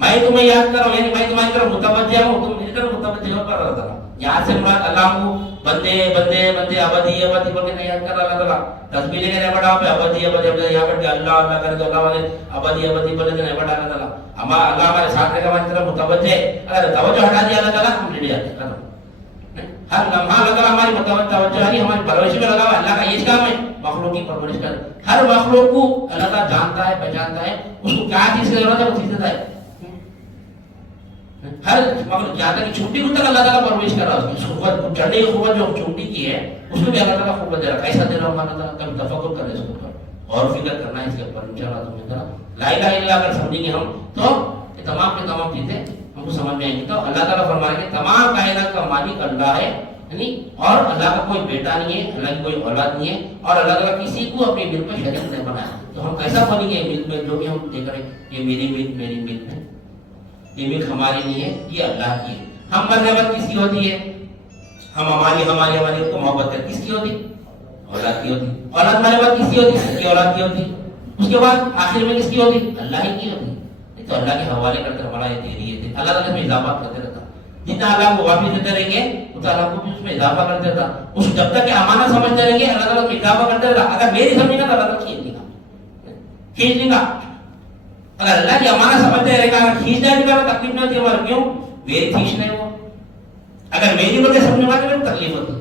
میں تمہیں یاد کر رہا ہوں، یعنی میں تمہاری طرف متوجہ ہوں، تم میری طرف متوجہ ہو کر رہا تھا. یاد سے مراد اللہ کو بندے بندے بندے ابدی ابدی بول کے نہیں یاد کر رہا اللہ تعالیٰ، تسبیح لے کے نہیں بڑھا پہ ابدی ابدی یہاں بیٹھ کے اللہ اللہ کرے تو اللہ والے ابدی ابدی بولے تو نہیں بڑھا اللہ تعالیٰ. ہمارا اللہ ہمارے ساتھ رہے گا ہماری طرف متوجہ ہے، اگر توجہ ہٹا دیا اللہ تعالیٰ ہم ڈٹ جاتے ہیں. ہر لمحہ اللہ تعالیٰ ہماری توجہ ہے ہماری پرورش میں لگا ہوا. اللہ کا یہ کام ہے مخلوق کی پرورش کر، ہر مخلوق کو اللہ تعالیٰ جانتا ہے پہچانتا ہے، اس کو کیا چیز کی ضرورت ہے وہ چیز دیتا ہے. ہر مطلب جہاں تک چھوٹی کو تک اللہ تعالیٰ پرورش کر رہا ہے، اس کو چڑھنے کی قوت جو چھوٹی کی ہے اس کو بھی اللہ تعالیٰ قوت دے رہا ہے. کیسا دے رہا ہوں اللہ تعالیٰ، کبھی تفکر کرنا اس کے اوپر اور فکر کرنا ہے اس کے اوپر انشاءاللہ تم نے لا الہ الا اللہ اگر سمجھیں گے ہم تو یہ تمام کے تمام چیزیں ہم کو سمجھ میں آئیں گی. تو اللہ تعالیٰ فرما رہے ہیں تمام کائنات کا مالک اللہ ہے، یعنی اور اللہ کا کوئی بیٹا نہیں ہے، اللہ کی کوئی اولاد نہیں ہے، اور اللہ تعالیٰ کسی کو اپنے ملک میں شریک نہیں بنایا. تو ہم کیسا بنیں گے ملک میں جو بھی ہم دیکھ رہے ہیں یہ میری ملک میری ملک ہے، یہ ملک ہماری نہیں ہے یہ اللہ کی ہے. ہم پر نعمت کس کی ہوتی ہے، ہم ہماری کو محبت ہے کس کی ہوتی، اولاد کی ہوتی. اولاد میں نعمت کس کی ہوتی، اس کی اولاد کی ہوتی. اس کے بعد آخر میں کس کی ہوتی، اللہ ہی کی ہوتی. تو اللہ کے حوالے کرتے ہمارا یہ تیری ہے، اللہ تعالیٰ میں اضافہ کرتے رہتا. جتنا اللہ کو واپس دیتے رہیں گے اتنا اللہ کو بھی اس میں اضافہ کرتے رہتا. اس جب تک کہ امانت سمجھتے رہیں گے اللہ تعالیٰ میں اضافہ کرتے رہتا. اگر میری سمجھے گا تو اللہ تعالیٰ کھینچ لیں گا. اگر اللہ کی امانت سمجھتے رہے گا، اگر کھینچ جائے گا تو تکلیف نہ ہوتی ہمارا، کیوں میری کھینچ نہیں ہو. اگر میری باتیں سمجھنے والے میں تکلیف ہوتی.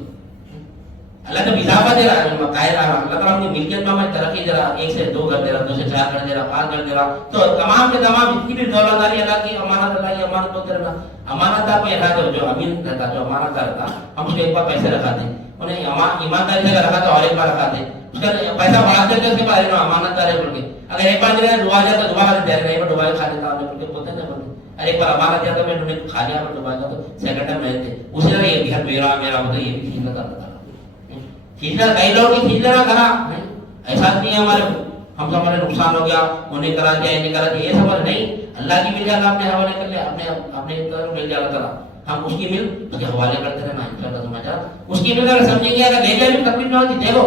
اللہ جب اضافہ دے رہا ہے قائل رہا اللہ تعالیٰ اپنی ملکیت میں ہمیں ترقی دے رہا، 1 سے 2 کر دے رہا، 2 سے 4 کر دے رہا، 5 کر دے رہا. تو تمام کے تمام جتنی بھی دولت داری اللہ کی امانت، اللہ کی امانت بولتے رہنا. امانت دار یہ رہتا جو امین رہتا، جو امانت دار رہتا، ہم اس کو ایک بار پیسے رکھاتے، انہیں ایمانداری سے رکھا تو اور ایک بار رکھاتے، اس کا پیسہ بڑھاتے تھے اس کے بعد امانت دار ہے بول کے. اگر ایک بار دے ڈوبا جاتا تو دوبارہ دے رہے، ایک بار ڈوبا کھا لیتا بول کے بولتے ہیں بولتے. اور ایک بار امانت دیا تو میں نے کھا لیا ڈوبا جاتا تو سیکنڈ ٹائم رہتے. اسی طرح یہ گھر میرا میرا ہوتا یہ بھی کھینچنا تھا. کھینچنا کئی لوگ کی کھینچ لینا کرا ایسا نہیں ہے ہمارے ہم سے ہمارے نقصان ہو گیا انہیں کرا دیا انہیں کرا دیا، یہ سمجھ نہیں. اللہ کی مل جائے اللہ اپنے حوالے کر لیا، اپنے مل جائے اللہ. ہم اس کی مل اس کے حوالے کرتے رہنا انشاءاللہ سمجھا. اس کی مل اگر سمجھیں گے اگر لے جائے بھی تکلیف نہ ہوتی. دیکھو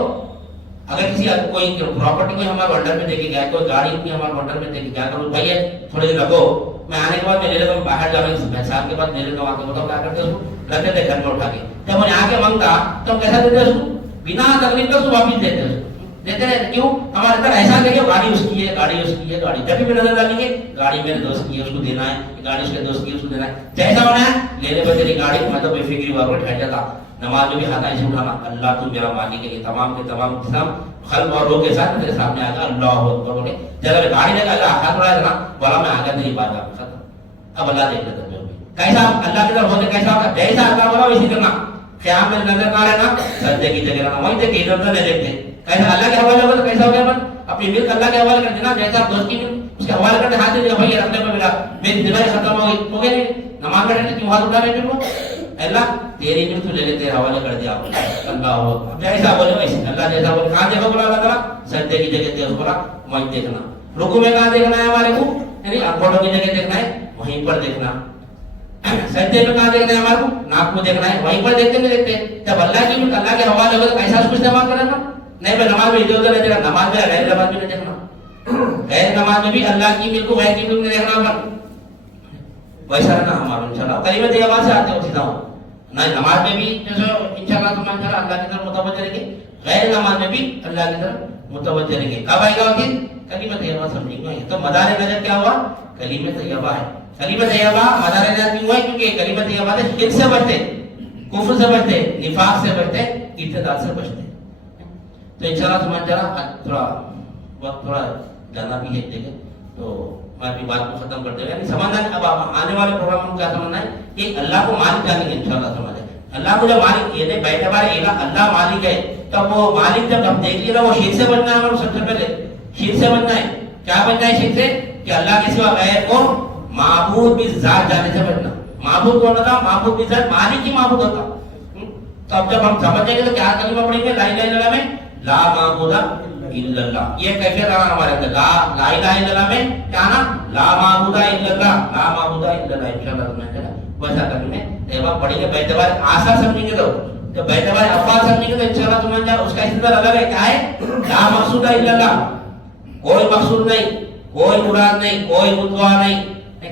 اگر کسی کوئی پراپرٹی کوئی ہمارے انڈر میں دیکھے گیا، کوئی گاڑی بھی ہمارے انڈر میں دیکھے گیا، کرو بھائی تھوڑے دن رکھو، میں آنے کے بعد میں لے لیتا ہوں، باہر جا رہا ہوں میں سال کے بعد لے لیتا ہوں. آ کے بتاؤ کیا کرتے اس کو رکھتے تھے گھر میں اٹھا کے. جب انہیں آ کے مانگتا تو ہم کیسا دیتے اس کو بنا تکلیف کا اس کو واپس دیتے ہیں. دیتے ہیں کیوں ہمارے اندر ایسا کہ گاڑی اس کی ہے، گاڑی اس کی ہے، گاڑی جب بھی نظر ڈالیں گے گاڑی میرے دوست کی ہے اس کو دینا ہے، گاڑی اس کے دوست کی ہے اس کو دینا ہے. جیسا ہونا ہے لینے پہ تیری گاڑی میں تو بے فکری وہاں پر ٹھہر جاتا. نماز میں بھی ہاتھ ایسے اٹھانا اللہ تو میرا مالک ہے. یہ تمام کے تمام قسم خلق اور روح کے ساتھ میرے سامنے آ گا اللہ اکبر بولے. جب گاڑی لے کر ہاتھ اڑایا تھا بولا میں آگے نہیں بات آپ ختم. اب اللہ دیکھ لیتا کیسا اللہ کی طرف ہوتے کیسا ہوگا، جیسا اللہ بولا ویسے کرنا. قیام میں نظر نہ رہنا، سجدے کی جگہ رہنا، وہیں دیکھ کے ادھر ادھر نہیں دیکھتے. کیسا اللہ کے حوالے ہوگا تو کیسا ہوگا اپنی ملک اللہ کے حوالے کر دینا. جیسا دوست کی ملک اس کے حوالے کرتے ہاتھ دے بھائی رکھنے میں میرا میری بیماری ختم ہو گئی ہو گئی نہیں. نماز پڑھنے کیوں ہاتھ اٹھا رہے تھے اللہ تیری ملک تو لے لے تیرے حوالے کر دیا اللہ جیسا بولے ویسے. اللہ جیسا بولے کہاں دیکھو بولا اللہ تعالیٰ سجدے کی جگہ دیکھو بولا وہیں دیکھنا. رکوع میں کہاں دیکھنا ہے ہمارے کو، یعنی انگوٹھوں کی جگہ دیکھنا ہے وہیں پر دیکھنا. سجدے میں کہاں دیکھنا ہے ہمارے کو، ناک کو دیکھنا ہے وہیں پر دیکھتے میں دیکھتے. جب اللہ کی ملک اللہ کے حوالے ہوگا تو کیسا اس کو استعمال کرنا نہیں میں نماز میں ادھر ادھر نہیں دیکھنا، نماز میں غیر نماز میں نہیں دیکھنا، غیر نماز میں بھی اللہ کی ملک کو غیر کی ملک میں دیکھنا ہوگا، ویسا رہنا ہمارا انشاءاللہ. کلمہ طیبہ سے آتے ہو سیدھا ہو نہیں، نماز میں بھی جیسے انشاءاللہ سبحان اللہ اللہ کی طرف متوجہ رہیں گے، غیر نماز میں بھی اللہ کی طرف متوجہ رہیں گے. کب آئے گا وقت کلمہ طیبہ سمجھیں گے. تو مدار نظر کیا ہوا؟ کلمہ طیبہ ہے. کلمہ طیبہ مدار نظر کیوں ہے؟ کیونکہ کلمہ طیبہ سے شرک سے بچتے، کفر سے بچتے، نفاق سے بچتے، ارتداد سے بچتے. تو انشاءاللہ سبحان اللہ تھوڑا وقت تھوڑا جانا بھی ہے دیکھیں تو میں اپنی بات کو ختم کرتے ہوئے سمجھنا ہے. اب آنے والے پروگرام میں کیا سمجھنا ہے کہ اللہ کو مالک جانیں گے انشاءاللہ سمجھیں. اللہ کو جب مالک یہ نہیں بیٹھے بارے اللہ مالک ہے تب وہ مالک جب ہم دیکھ لیے نا وہ شرک سے بننا ہے. ہمارا سب سے پہلے شرک سے بننا ہے. کیا بننا ہے شرک سے؟ کہ اللہ کے سوا غیر کو معبود بھی ذات جانے سے بننا. معبود کون ہوتا؟ معبود بھی ذات مالک ہی معبود ہوتا. تو اب جب ہم سمجھیں گے تو کیا کلمہ پڑھیں گے؟ لا الہ الا اللہ میں لا معبود الا اللہ. یہ کیفیت آنا ہمارے اندر لا الہ الا اللہ میں کیا نا لا معبود الا اللہ، لا معبود الا اللہ. انشاءاللہ سمجھیں ویسا کلمہ طیبہ پڑھیں گے. بیعتبار آسا سمجھیں گے تو بیعتبار افعال سمجھیں گے تو انشاءاللہ سمجھ جائے اس کا استدلال الگ ہے. کیا ہے؟ لا مقصود الا اللہ، کوئی مقصود نہیں، کوئی مراد نہیں، کوئی مدعا نہیں،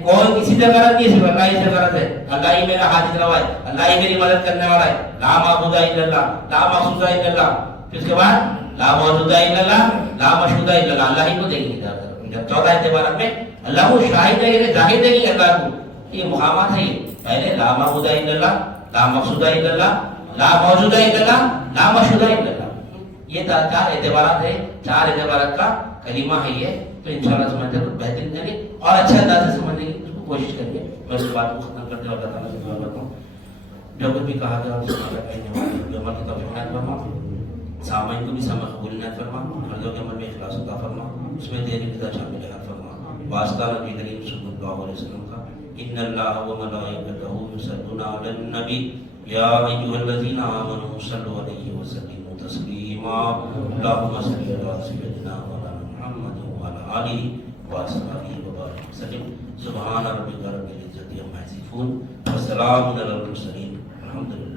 کوئی کسی سے غرض نہیں، صرف اللہ ہی سے غرض ہے. اللہ ہی میرا حاجت روا ہے، اللہ ہی میری مدد کرنے والا ہے. لا معبود الا اللہ، لا مقصود الا اللہ. پھر اس کے بعد لا موجود الا اللہ، لا مشہود الا اللہ. اللہ ہی کو دیکھیں گے. 14 اعتبارات میں اللہ کو شاہد ہے، ظاہر دیکھیں گے اللہ کو. یہ مقامات ہے. یہ پہلے لا معبود الا اللہ، لا مقصود الا اللہ، لا موجود الا اللہ، لا مشہود الا اللہ. یہ 4 اعتبارات ہے. 4 اعتبارات کا کلمہ ہے یہ. تو انشاءاللہ سمجھتے تو بہترین کریں گے اور اچھے انداز سے سمجھنے کی کوشش کریں گے. میں اس بات کو ختم کرتے ہوئے اللہ تعالیٰ سے دعا کرتا ہوں جو کچھ بھی کہا گیا اس کا کہنے والے جو عمل کی توفیق عنایت فرما، سامعین کو بھی سمجھ قبول عنایت فرما، مردوں کے عمل میں اخلاص عطا فرما، اس میں تیری رضا شامل فرما. واسطہ نبی کریم صلی اللہ علیہ وسلم کا ان اللہ و ملائکتہ یصلون علی النبی یا ایھا الذین آمنوا صلوا علیہ وسلموا تسلیما. اللهم صل علی سیدنا محمد وعلی آلہ وصحبہ وبارک وسلم. سبحان ربک رب العزۃ عما یصفون وسلام علی المرسلین. الحمدللہ.